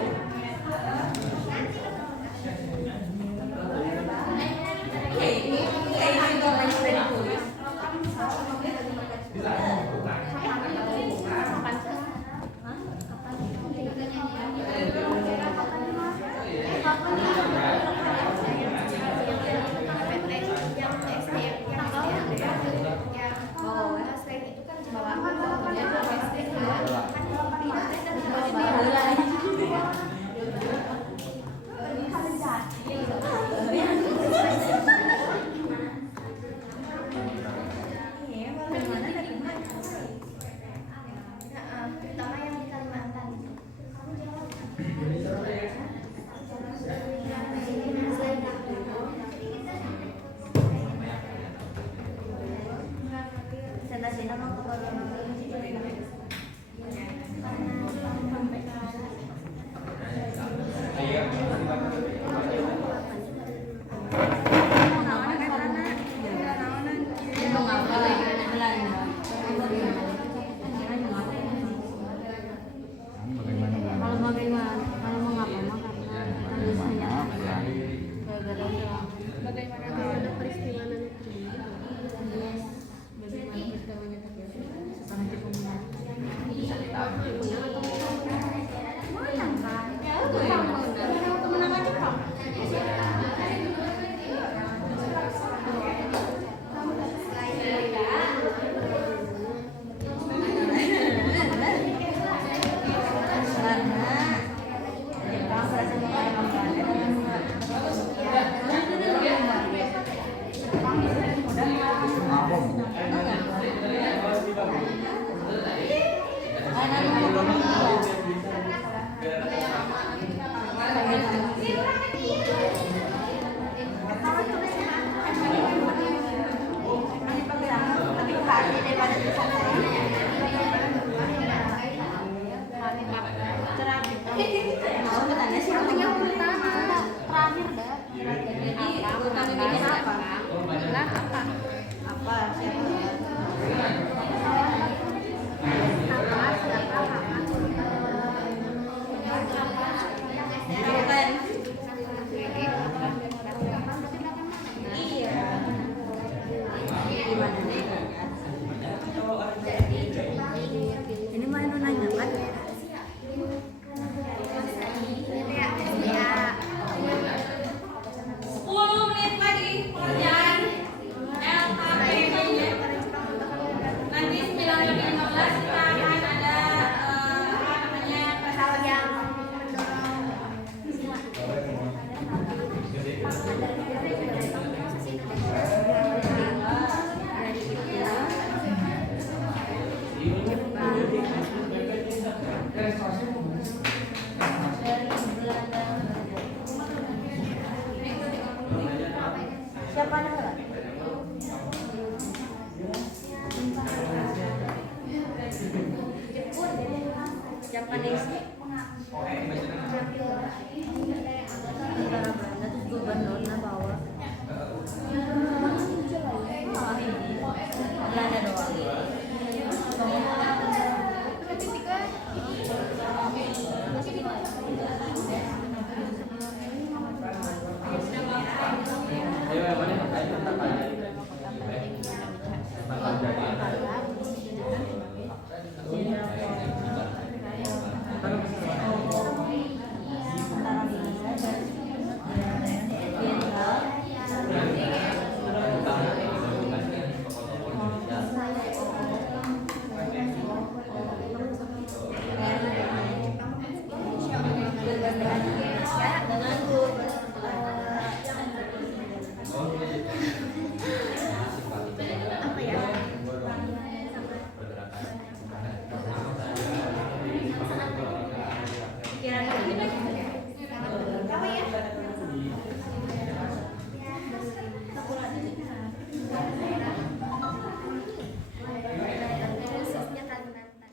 Tentara Belanda terus gubernurnya bawa. Belanda doang. Ayo yang mana? Ayo kita tanya. Khususnya Kalimantan.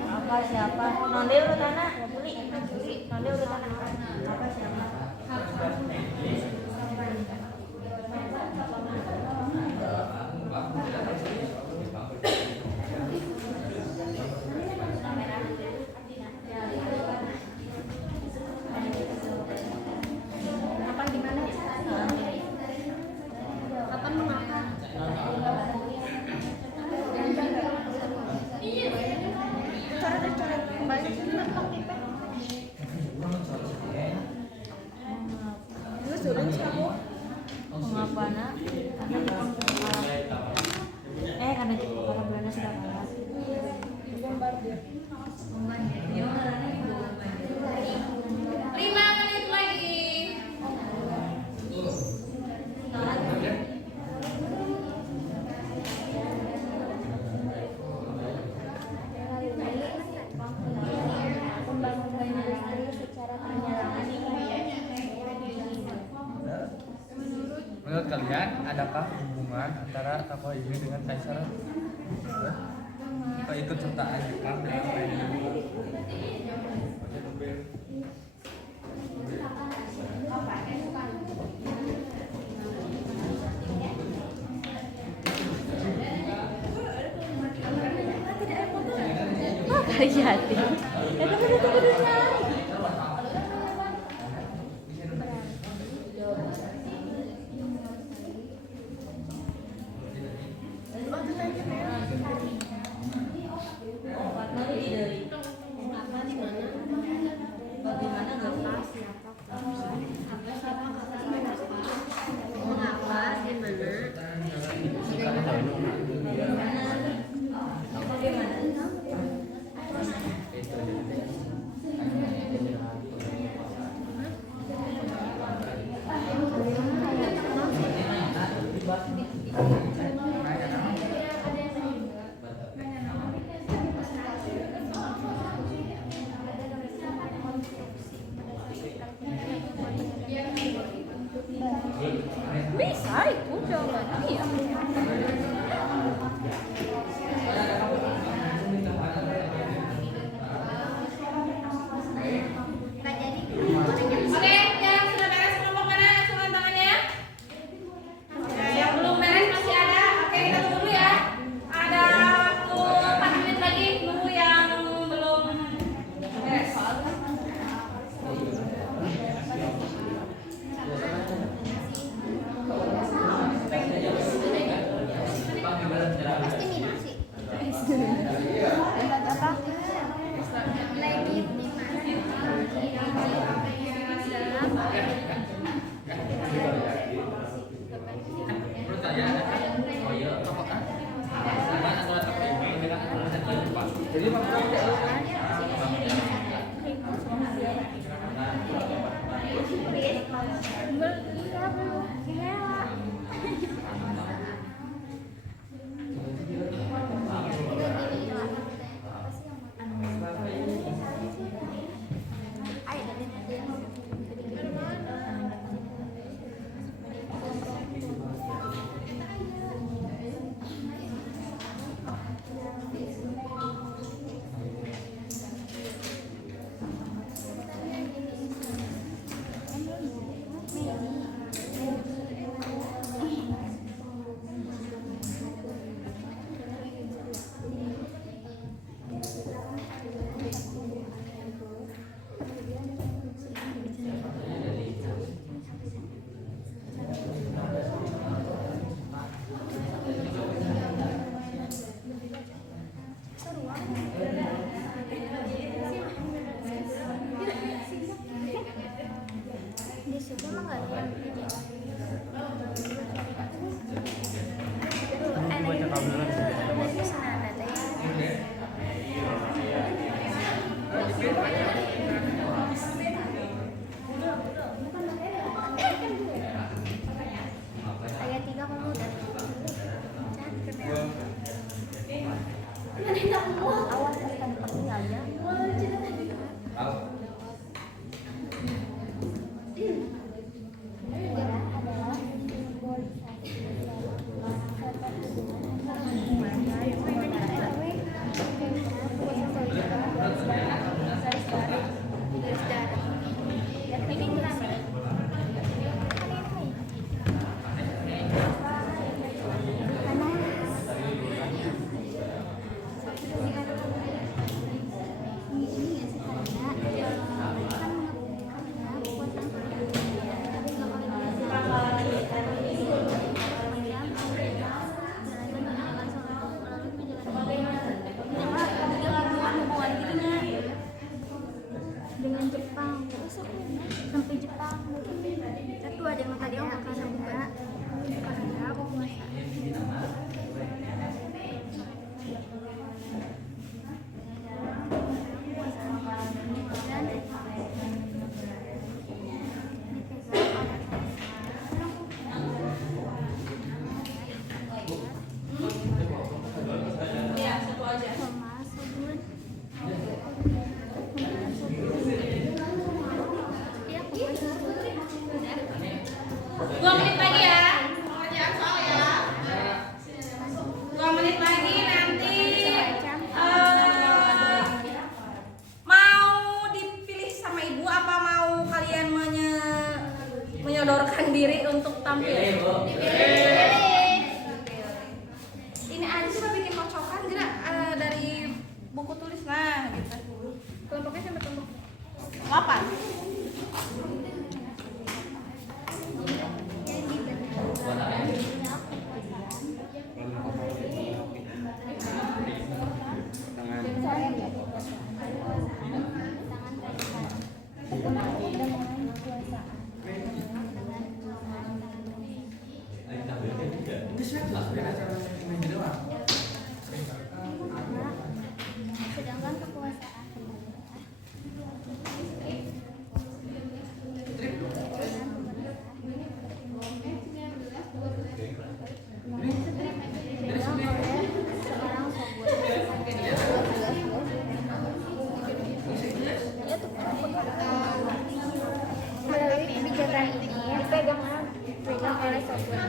Apa siapa? Nonde urutana, beli. Nonde urutana. Apa siapa? Kapan di mana? Kapan mengapa? Coret kembali Mengapa nak? Karena Jepang Belanda sudah kalah. 5 menit lagi. Pembangunan industri secara penyerangan. Menurut kalian, adakah hubungan antara tokoh ini dengan Kaisar keikutsertaan Jepang dengan PNI? Hati-hati. Bagaimana nggak pas? Mengapa? Gimana? Bisa itu jawabannya iya. Oke, yang sudah beres kelompok mana? Angkat tangannya. Yang belum beres masih ada. Oke, kita tunggu dulu ya. Ada waktu 4 menit lagi nunggu yang belum beres. Menurut kalian, apakah hubungan antara tokoh ini dengan Kaisar Jepang? Jadi maksudnya Di situ emang nggak ada yang Baca kabar. ayat 3 kamu udah awas akan pakai aja. Negara adalah simbolisasi serta hubungan antar dengan Jepang sampai Jepang itu ada yang tadi om kakak juga karena penguasaan Ya, satu aja. sama sabun. 2 menit lagi ya. Pengerjaan soal ya. 2 menit lagi nanti mau dipilih sama ibu apa mau kalian menyodorkan diri untuk tampil? Ini aja coba bikin kocokan gerak dari buku tulis nah gitu. Kelompoknya sampai kelompok 8. Sedangkan kekuasaan melalui kebijakan ini dipegang oleh Sopwell.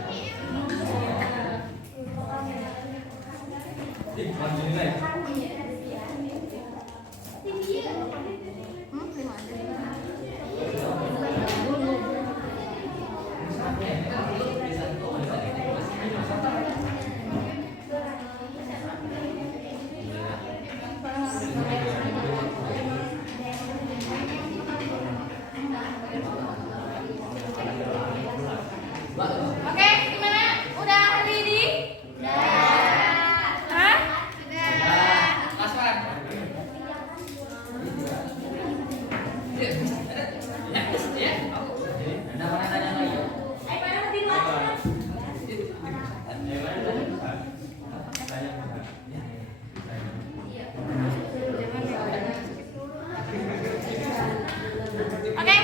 Oke, gimana? Udah ready? Hah? Oke,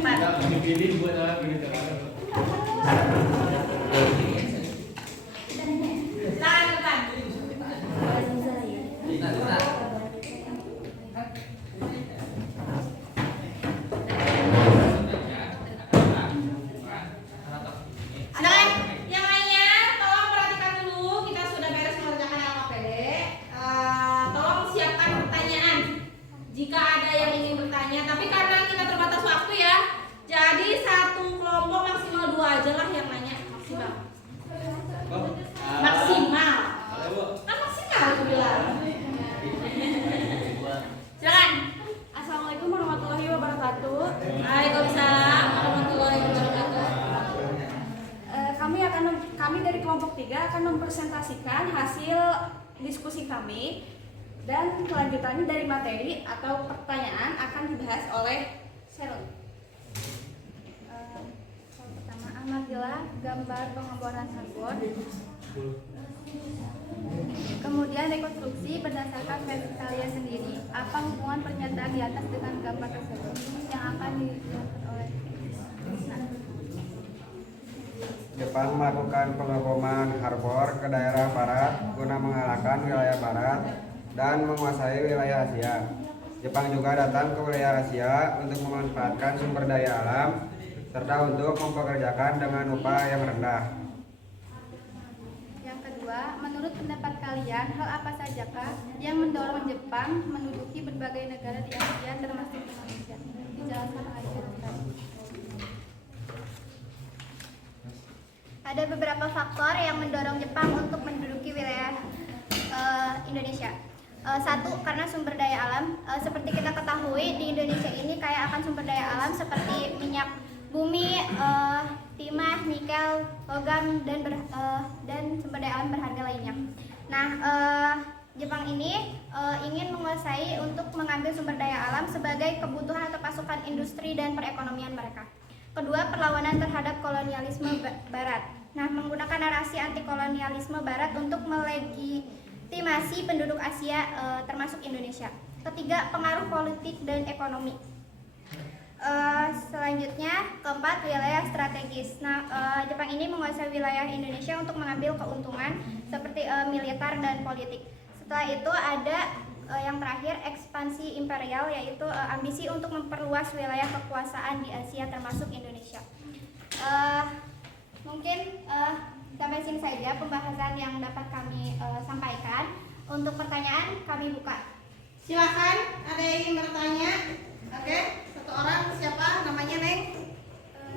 Cepat. Dipilih buat anak ini Silakan depan. Anak-anak yang lainnya, tolong perhatikan dulu. Kita sudah beres mengerjakan LKPD. Tolong siapkan pertanyaan. Jika ada yang ingin bertanya, tapi karena kita terbatas waktu ya, jadi satu kelompok maksimal 2 aja lah yang nanya maksimal. Maksimal. Kan maksimal aku bilang. Silakan. Assalamualaikum warahmatullahi wabarakatuh. Waalaikumsalam warahmatullahi wabarakatuh. Kami dari kelompok 3 akan mempresentasikan hasil diskusi kami dan kelanjutannya dari materi atau pertanyaan akan dibahas oleh Sheryl. Pertama, amatilah gambar pengeboran karbon. Kemudian rekonstruksi berdasarkan versi kalian sendiri. Apa hubungan pernyataan di atas dengan gambar tersebut yang akan dilihat oleh Jepang melakukan pengeboman harbor ke daerah barat guna mengalahkan wilayah barat dan menguasai wilayah Asia. Jepang juga datang ke wilayah Asia untuk memanfaatkan sumber daya alam serta untuk mempekerjakan dengan upah yang rendah. Yang kedua, menurut pendapat kalian, hal apa sajakah yang mendorong Jepang menduduki berbagai negara di Asia termasuk Indonesia? Dijelaskan oleh Dokter. Ada beberapa faktor yang mendorong Jepang untuk menduduki wilayah Indonesia. Satu, karena sumber daya alam. Seperti kita ketahui, di Indonesia ini kaya akan sumber daya alam seperti minyak bumi, timah, nikel, logam, dan sumber daya alam berharga lainnya. Nah, Jepang ini ingin menguasai untuk mengambil sumber daya alam sebagai kebutuhan atau pasukan industri dan perekonomian mereka. Kedua, perlawanan terhadap kolonialisme Barat. Nah, menggunakan narasi anti kolonialisme Barat untuk melegitimasi penduduk Asia termasuk Indonesia. Ketiga, pengaruh politik dan ekonomi. Selanjutnya, keempat, wilayah strategis. Nah, Jepang ini menguasai wilayah Indonesia untuk mengambil keuntungan seperti militer dan politik. Setelah itu ada yang terakhir, ekspansi imperial, yaitu ambisi untuk memperluas wilayah kekuasaan di Asia termasuk Indonesia. Mungkin sampai sini saja pembahasan yang dapat kami sampaikan. Untuk pertanyaan kami buka. Silakan, ada yang ingin bertanya? Oke, satu orang, siapa namanya, Neng?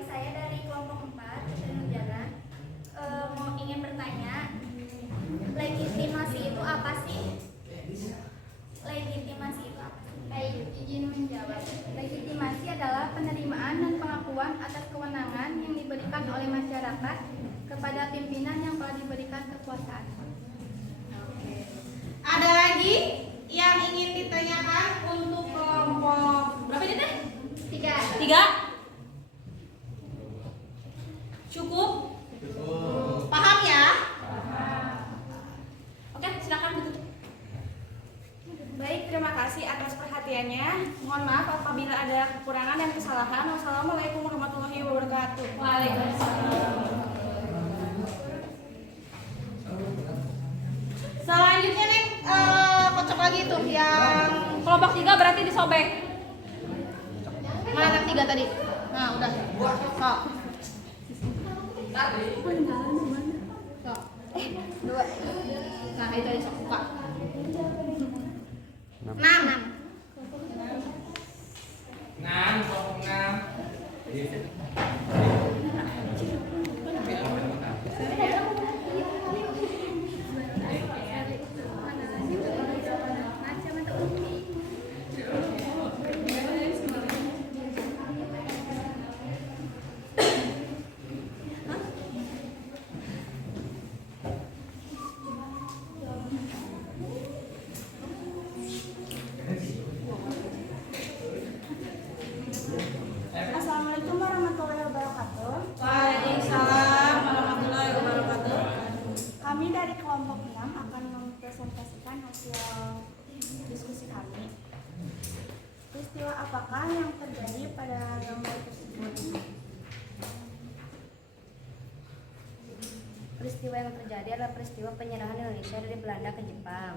Saya dari kelompok 4 dan Jalan ingin bertanya, legitimasi itu apa sih? Legitimasi itu apa sih? Baik, izin menjawab. Legitimasi adalah penerimaan dan pengakuan atas kewenangan yang diberikan oleh masyarakat kepada pimpinan yang telah diberikan kekuasaan. Ada lagi yang ingin ditanyakan untuk kelompok berapa ini teh? 3. Cukup? Paham ya? Oke, silakan ditutup. Baik, terima kasih atas perhatiannya. Mohon maaf apabila ada kekurangan dan kesalahan. Wassalamualaikum warahmatullahi wabarakatuh. Waalaikumsalam. Selanjutnya nih, kocok lagi tuh yang kelompok 3 berarti disobek. Mana yang 3 tadi? Nah, udah. Sok. Sok. 2. Nah, itu tadi sok buka. 6. Assalamualaikum warahmatullahi wabarakatuh. Waalaikumsalam warahmatullahi wabarakatuh. Kami dari kelompok 6 akan mempresentasikan hasil diskusi kami. Peristiwa apakah yang terjadi pada gambar tersebut? Peristiwa yang terjadi adalah peristiwa penyerahan Indonesia dari Belanda ke Jepang.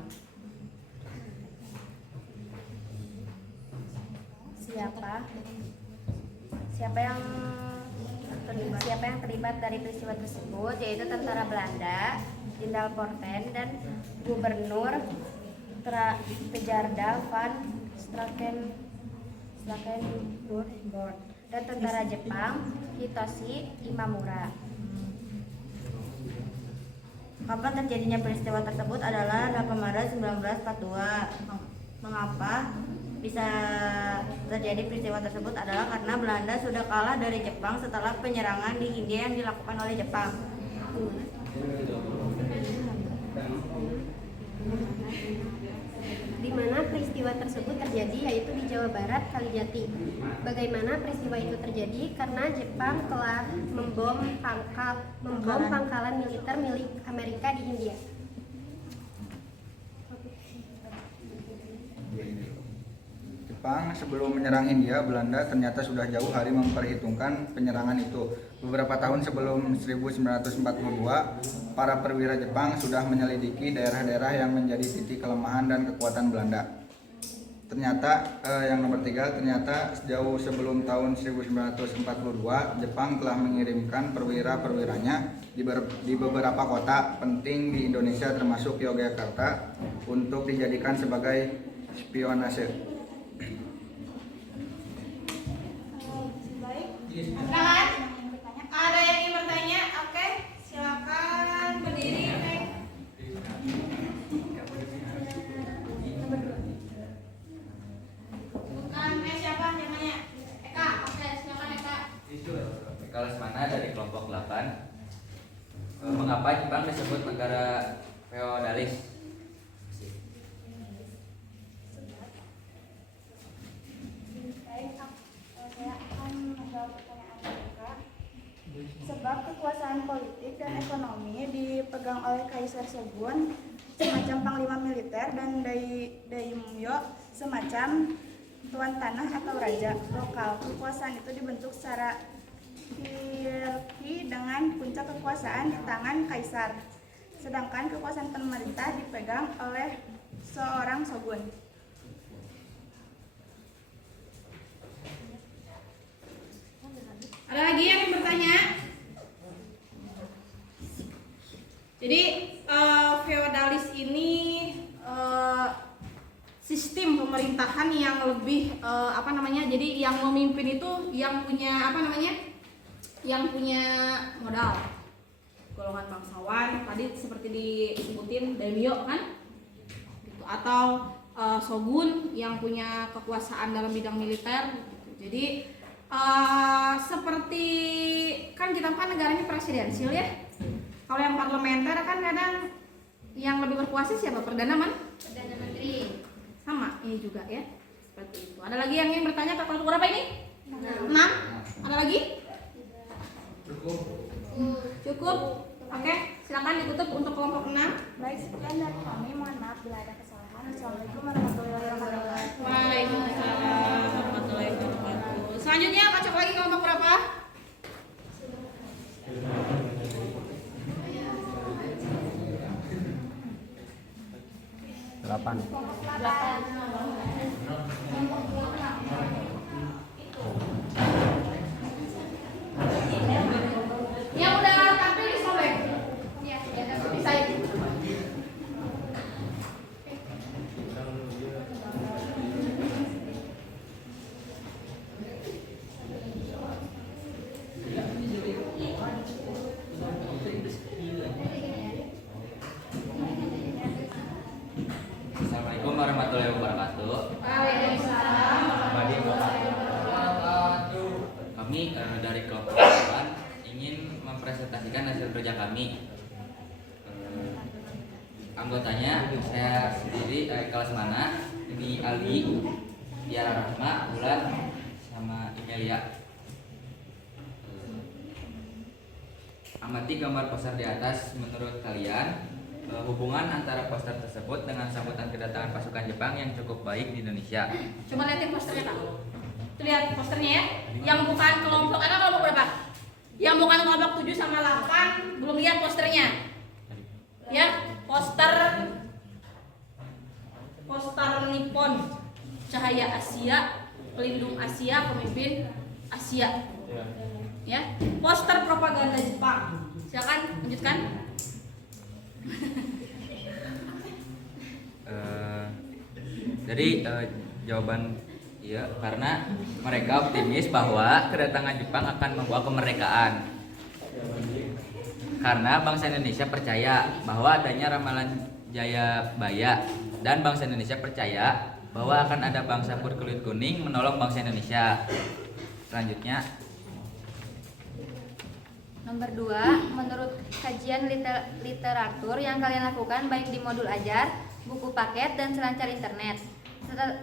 Siapa yang terlibat dari peristiwa tersebut, yaitu tentara Belanda, Jenderal Porten, dan Gubernur Tjearda van Strakenburg, dan tentara Jepang Hitoshi Imamura. Kapan terjadinya peristiwa tersebut adalah 8 Maret 1942. Mengapa bisa terjadi peristiwa tersebut adalah karena Belanda sudah kalah dari Jepang setelah penyerangan di Hindia yang dilakukan oleh Jepang. Di mana peristiwa tersebut terjadi yaitu di Jawa Barat, Kalijati. Bagaimana peristiwa itu terjadi? Karena Jepang telah membom pangkalan militer milik Amerika di Hindia. Jepang sebelum menyerang Hindia, Belanda ternyata sudah jauh hari memperhitungkan penyerangan itu. Beberapa tahun sebelum 1942, para perwira Jepang sudah menyelidiki daerah-daerah yang menjadi titik kelemahan dan kekuatan Belanda. Ternyata yang nomor 3, ternyata jauh sebelum tahun 1942, Jepang telah mengirimkan perwira-perwiranya di beberapa kota penting di Indonesia termasuk Yogyakarta untuk dijadikan sebagai spionase. Silakan. Ada yang ingin bertanya? Oke, silakan berdiri. Bukan, siapa namanya? Eka. Oke, silakan Eka. Eka Lesmana dari kelompok 8. Mengapa Jepang disebut negara feodalis? Sebab kekuasaan politik dan ekonomi dipegang oleh Kaisar Shogun semacam panglima militer dan daimyo semacam tuan tanah atau raja lokal. Kekuasaan itu dibentuk secara hierarki dengan puncak kekuasaan di tangan kaisar, sedangkan kekuasaan pemerintah dipegang oleh seorang shogun. Ada lagi yang ingin bertanya? Jadi feodalis ini sistem pemerintahan yang lebih jadi yang memimpin itu yang punya yang punya modal, golongan bangsawan tadi seperti disebutin daimyo kan gitu. Atau shogun yang punya kekuasaan dalam bidang militer gitu. Jadi seperti kan kita kan negaranya presidensial ya. Kalau yang parlementer kan kadang yang lebih berkuasa siapa? Perdana Menteri. Sama ini juga ya. Seperti itu. Ada lagi yang ingin bertanya ke kelompok berapa ini? 6. Ada lagi? Cukup. Oke, silakan ditutup untuk kelompok 6. Baik, sekian dari kami. Mohon maaf bila ada kesalahan. Assalamualaikum warahmatullahi wabarakatuh. Waalaikumsalam warahmatullahi wabarakatuh. Selanjutnya kocok lagi kelompok berapa? Delapan. Yang udah tampil disobek. Iya, bisa. Assalamualaikum warahmatullahi wabarakatuh. Waalaikumsalam. Kami dari kelompok 8 ingin mempresentasikan hasil kerja kami. Anggotanya saya sendiri kelas mana? Ini Aldi, Tiara Rahma, Bulan, sama Imelia. Amati gambar poster di atas. Menurut kalian hubungan antara poster tersebut dengan sambutan kedatangan pasukan Jepang yang cukup baik di Indonesia? Coba lihatin posternya Kak. Tuh lihat posternya ya. Yang bukan kelompok, kelompok berapa? Yang bukan kelompok 7 sama 8 belum lihat posternya. Ya, poster Nippon, Cahaya Asia, Pelindung Asia, Pemimpin Asia. Ya, poster propaganda Jepang. Silakan lanjutkan. Jadi jawaban iya, karena mereka optimis bahwa kedatangan Jepang akan membawa kemerdekaan. Karena bangsa Indonesia percaya bahwa adanya ramalan Jayabaya, dan bangsa Indonesia percaya bahwa akan ada bangsa berkulit kuning menolong bangsa Indonesia. Selanjutnya, Nomor 2, menurut kajian literatur yang kalian lakukan baik di modul ajar, buku paket, dan selancar internet,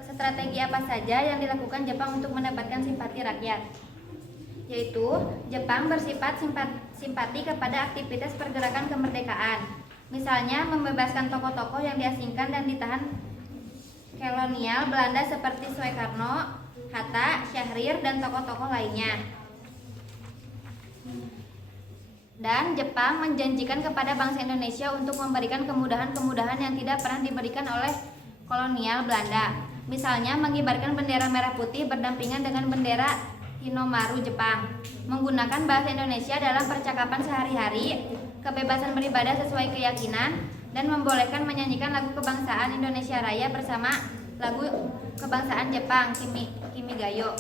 strategi apa saja yang dilakukan Jepang untuk mendapatkan simpati rakyat? Yaitu, Jepang bersifat simpati kepada aktivitas pergerakan kemerdekaan. Misalnya, membebaskan tokoh-tokoh yang diasingkan dan ditahan kolonial Belanda seperti Soekarno, Hatta, Syahrir, dan tokoh-tokoh lainnya. Dan Jepang menjanjikan kepada bangsa Indonesia untuk memberikan kemudahan-kemudahan yang tidak pernah diberikan oleh kolonial Belanda. Misalnya mengibarkan bendera merah putih berdampingan dengan bendera Hinomaru Jepang, menggunakan bahasa Indonesia dalam percakapan sehari-hari, kebebasan beribadah sesuai keyakinan, dan membolehkan menyanyikan lagu kebangsaan Indonesia Raya bersama lagu kebangsaan Jepang, Kimigayo.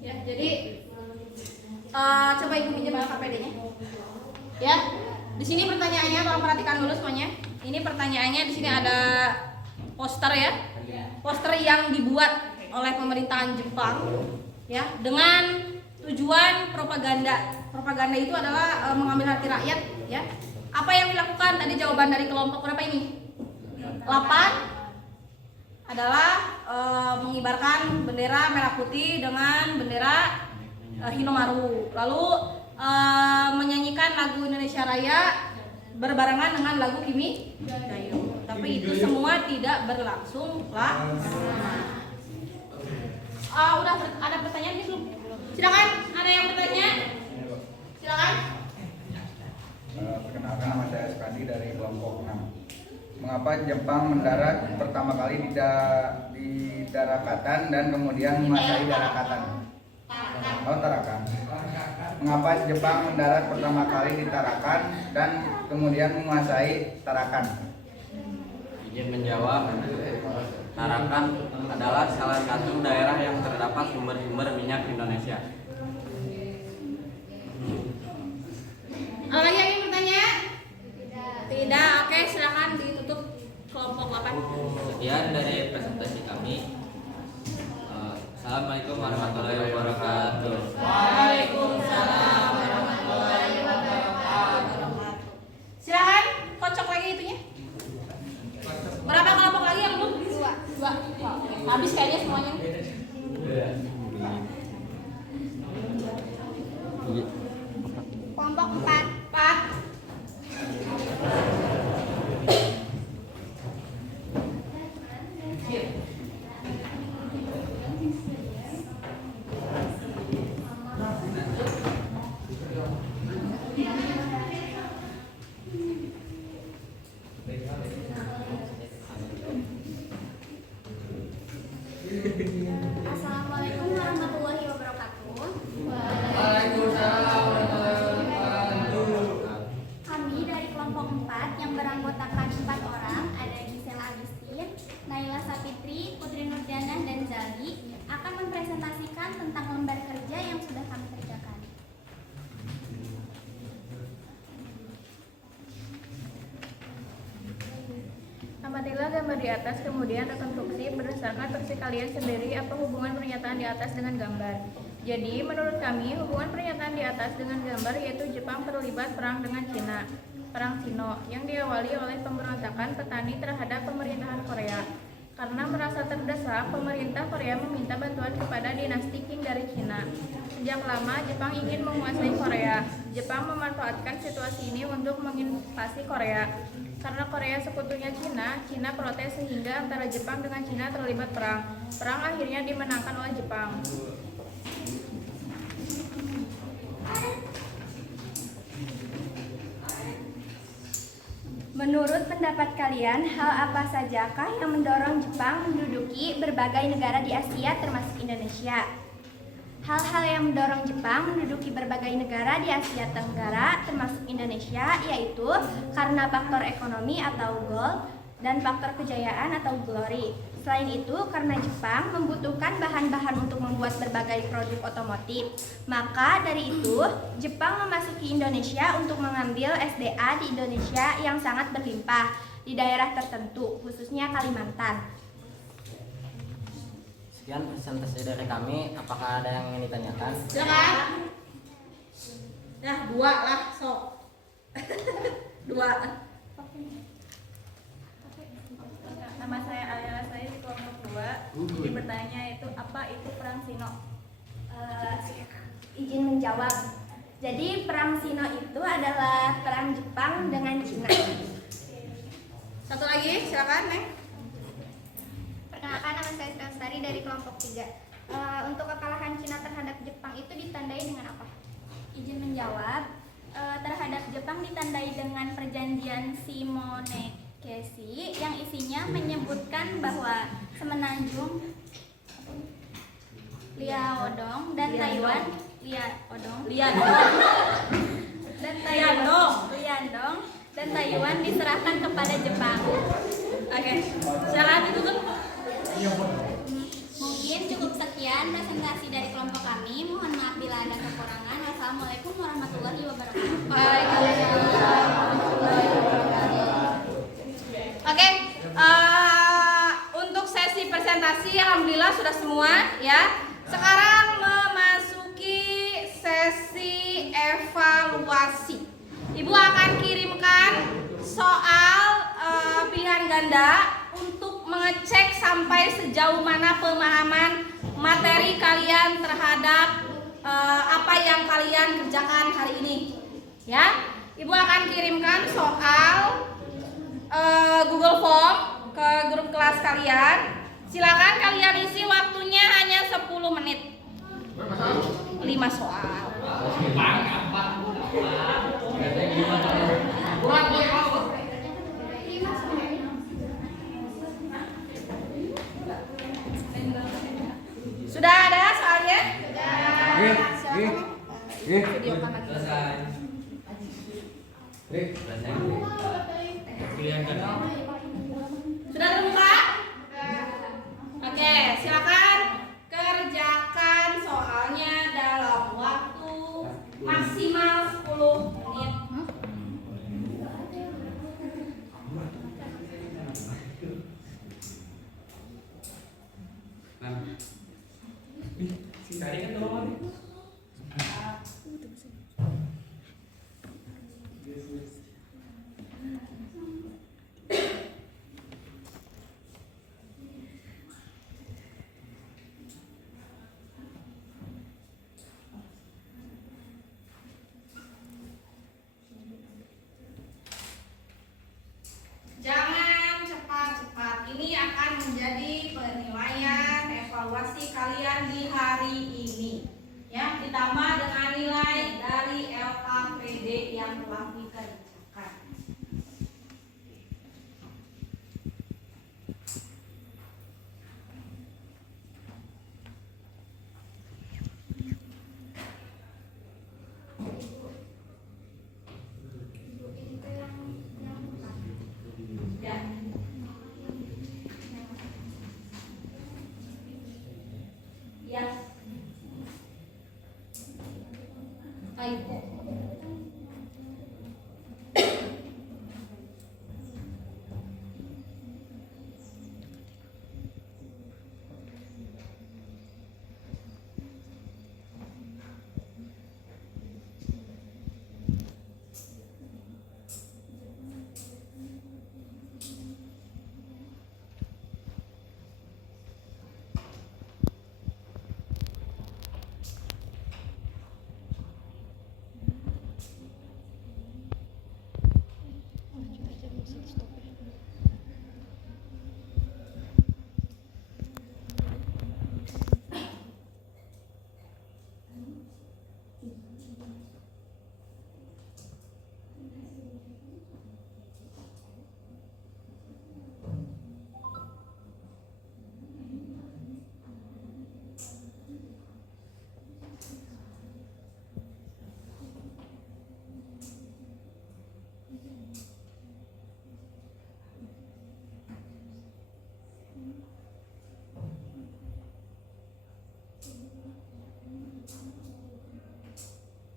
Ya, jadi coba ibu pinjam KPD-nya. Ya, di sini pertanyaannya, tolong perhatikan dulu semuanya. Ini pertanyaannya, di sini ada poster ya, poster yang dibuat oleh pemerintahan Jepang, ya, dengan tujuan propaganda. Propaganda itu adalah mengambil hati rakyat, ya. Apa yang dilakukan? Tadi jawaban dari kelompok berapa ini? 8 adalah mengibarkan bendera merah putih dengan bendera Hinomaru, lalu menyanyikan lagu Indonesia Raya berbarengan dengan lagu Kimigayo. Tapi itu semua tidak berlangsung lama. Udah ada pertanyaan nih belum? Silakan, ada yang bertanya? Silakan. Perkenalkan, nama saya Skandi dari kelompok 6. Mengapa Jepang mendarat pertama kali di Darakatan dan kemudian menguasai Darakatan? Tarakan. Mengapa Jepang mendarat pertama kali di Tarakan dan kemudian menguasai Tarakan? izin menjawab. Tarakan adalah salah satu daerah yang terdapat sumber-sumber minyak Indonesia. Ada lagi yang ingin bertanya? Tidak. Oke, silakan ditutup kelompok 8. Sekian dari presentasi kami. Assalamualaikum warahmatullahi wabarakatuh. Waalaikumsalam warahmatullahi wabarakatuh. Silakan kocok lagi itunya. Berapa kelompok lagi yang belum? 2. Oke. Habis kayaknya semuanya. Kelompok 4. Assalamualaikum warahmatullahi wabarakatuh. Waalaikumsalam warahmatullahi wabarakatuh. Kami dari kelompok 4 yang beranggotakan 4 orang, ada Gisela Agustin, Naila Sapitri, Putri Nurdiana, dan Zali, akan mempresentasikan tentang lembar kerja yang sudah kami kerjakan. Amatilah gambar di atas, kemudian rekonstruksi berdasarkan versi kalian sendiri apa hubungan pernyataan di atas dengan gambar. Jadi, menurut kami, hubungan pernyataan di atas dengan gambar yaitu Jepang terlibat perang dengan Cina, Perang Sino, yang diawali oleh pemberontakan petani terhadap pemerintahan Korea. Karena merasa terdesak, pemerintah Korea meminta bantuan kepada dinasti Qing dari Cina. Sejak lama, Jepang ingin menguasai Korea. Jepang memanfaatkan situasi ini untuk menginvasi Korea. Karena Korea sekutunya Cina, Cina protes sehingga antara Jepang dengan Cina terlibat perang. Perang akhirnya dimenangkan oleh Jepang. Menurut pendapat kalian, hal apa sajakah yang mendorong Jepang menduduki berbagai negara di Asia termasuk Indonesia? Hal-hal yang mendorong Jepang menduduki berbagai negara di Asia Tenggara termasuk Indonesia yaitu karena faktor ekonomi atau gold dan faktor kejayaan atau glory. Selain itu, karena Jepang membutuhkan bahan-bahan untuk membuat berbagai produk otomotif. Maka dari itu, Jepang memasuki Indonesia untuk mengambil SDA di Indonesia yang sangat berlimpah di daerah tertentu, khususnya Kalimantan. Sekian presentasi dari kami. Apakah ada yang ingin ditanyakan? Silakan. Nah, 2 lah sok. 2. Nama saya adalah saya di kelompok 2. Jadi bertanya itu apa itu perang Sino? Izin menjawab. Jadi perang Sino itu adalah perang Jepang dengan Cina. Satu lagi, silakan, Neng. Perkenalkan, nama saya Lestari dari kelompok 3. Untuk kekalahan Cina terhadap Jepang itu ditandai dengan apa? Izin menjawab. Terhadap Jepang ditandai dengan perjanjian Shimonoseki yang isinya menyebutkan bahwa semenanjung Liaodong dan Taiwan Liandong dan Taiwan diserahkan kepada Jepang. Oke, silakan ditutup. Mungkin cukup sekian presentasi dari kelompok kami. Mohon maaf bila ada kekurangan. Wassalamualaikum warahmatullahi wabarakatuh. Oke, untuk sesi presentasi alhamdulillah sudah semua ya. Sekarang memasuki sesi evaluasi. Ibu akan kirimkan soal pilihan ganda untuk mengecek sampai sejauh mana pemahaman materi kalian terhadap apa yang kalian kerjakan hari ini. Ya, Ibu akan kirimkan soal Google Form ke grup kelas kalian. Silakan kalian isi, waktunya hanya 10 menit. 5 soal. Sudah ada soalnya? Sudah terbuka? Oke, silakan kerjakan soalnya dalam waktu maksimal 10 menit. Jangan cepat-cepat. Ini akan menjadi penilaian evaluasi kalian di hari ini. Ya, ditambah dengan nilai dari LKPD yang telah dikerjakan. Ya. Ya. Baik.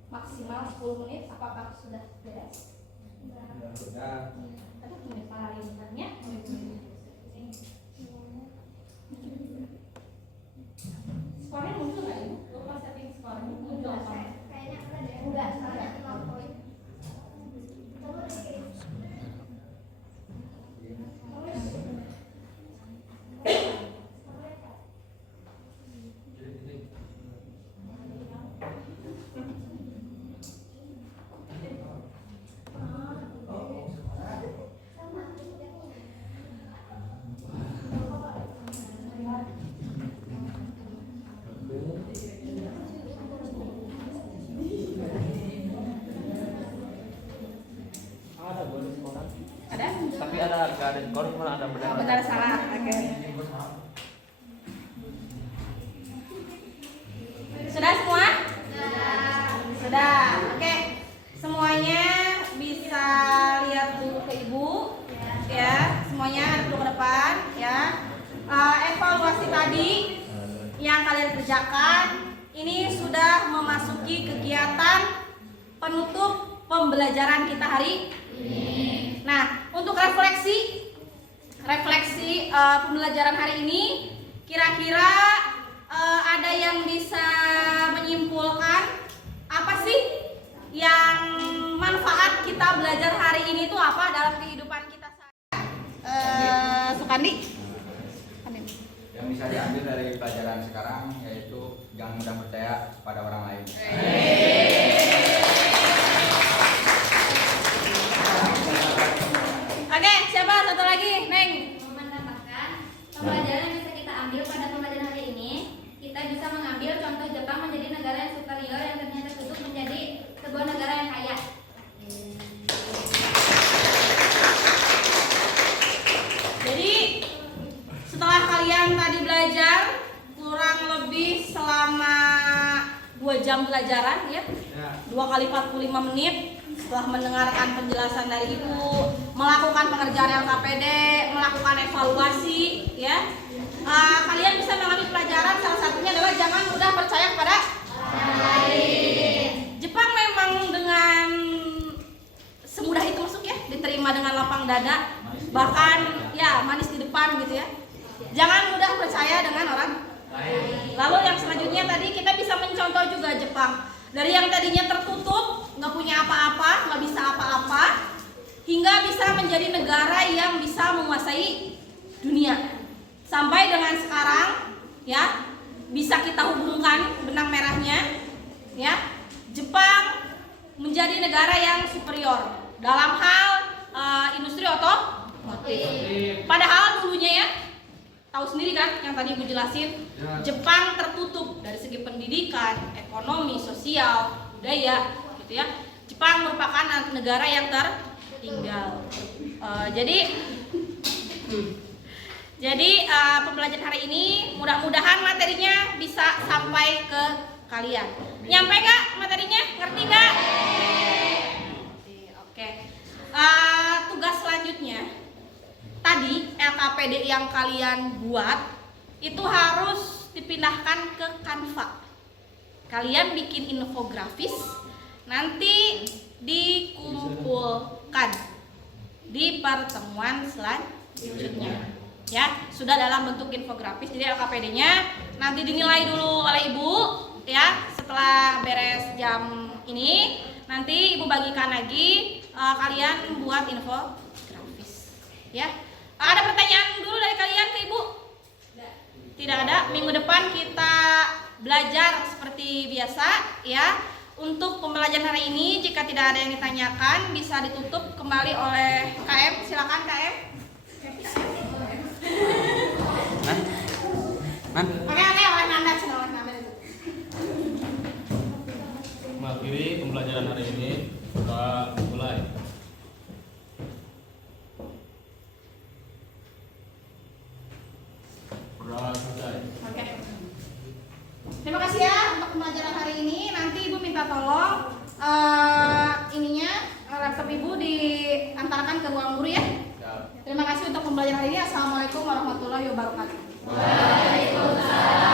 maksimal 10 menit. Apakah sudah beres? Sudah. Ada menit palingannya. Skornya muncul nggak Ibu? Lupa setting skornya muncul apa? Kayaknya udah soalnya 0 poin. Ada? Tapi ada nggak ada skor, cuma ada benar. Benar salah. Oke. Sudah semua? Sudah. Oke. Semuanya bisa lihat dulu ke Ibu. Ya, semuanya dulu ke depan ya. Evaluasi tadi yang kalian kerjakan ini sudah memasuki kegiatan penutup pembelajaran kita hari ini. Nah, untuk refleksi pembelajaran hari ini, kira-kira ada yang bisa menyimpulkan apa sih yang manfaat kita belajar hari ini itu apa dalam kehidupan kita sehari-hari? Sukandi? Yang bisa diambil dari pelajaran sekarang yaitu jangan mudah percaya pada orang lain. Oke, siapa satu lagi? Neng. Menambahkan pembelajaran yang bisa kita ambil pada pembelajaran hari ini, kita bisa mengambil contoh Jepang menjadi negara yang superior yang ternyata tutup menjadi sebuah negara yang kaya. Jadi setelah kalian tadi belajar kurang lebih selama 2 jam pelajaran ya, 2 kali 45 menit. Setelah mendengarkan penjelasan dari Ibu, melakukan pengerjaan LKPD, melakukan evaluasi, ya, kalian bisa mengambil pelajaran. Salah satunya adalah jangan mudah percaya kepada orang lain. Jepang memang dengan semudah itu masuk ya, diterima dengan lapang dada, bahkan ya manis di depan gitu ya. Jangan mudah percaya dengan orang lain. Lalu yang selanjutnya tadi kita bisa mencontoh juga Jepang. Dari yang tadinya tertutup, nggak punya apa-apa, nggak bisa apa-apa, hingga bisa menjadi negara yang bisa menguasai dunia. Sampai dengan sekarang, ya, bisa kita hubungkan benang merahnya, ya, Jepang menjadi negara yang superior dalam hal industri otomotif. Padahal dulunya ya, tahu sendiri kan yang tadi Ibu jelasin, Jepang tertutup dari segi pendidikan, ekonomi, sosial, budaya gitu ya. Jepang merupakan negara yang tertinggal. Jadi pembelajaran hari ini mudah-mudahan materinya bisa sampai ke kalian. Nyampe nggak materinya? Ngerti nggak? Oke. Tugas selanjutnya tadi LKPD yang kalian buat itu harus dipindahkan ke Canva. Kalian bikin infografis, nanti dikumpulkan di pertemuan selanjutnya. Ya, sudah dalam bentuk infografis. Jadi LKPD-nya nanti dinilai dulu oleh Ibu ya. Setelah beres jam ini, nanti Ibu bagikan lagi, kalian buat infografis. Ya. Ada pertanyaan dulu dari kalian ke Ibu? Tidak ada. Minggu depan kita belajar seperti biasa ya. Untuk pembelajaran hari ini jika tidak ada yang ditanyakan bisa ditutup kembali oleh KM. Silakan KM. Oke, oleh Nanda, silakan Nanda. Mengakhiri pembelajaran hari ini, kita mulai. Oke. Terima kasih ya untuk pembelajaran hari ini. Nanti Ibu minta tolong laptop Ibu diantarkan ke ruang guru ya. Terima kasih untuk pembelajaran hari ini. Assalamualaikum warahmatullahi wabarakatuh. Waalaikumsalam.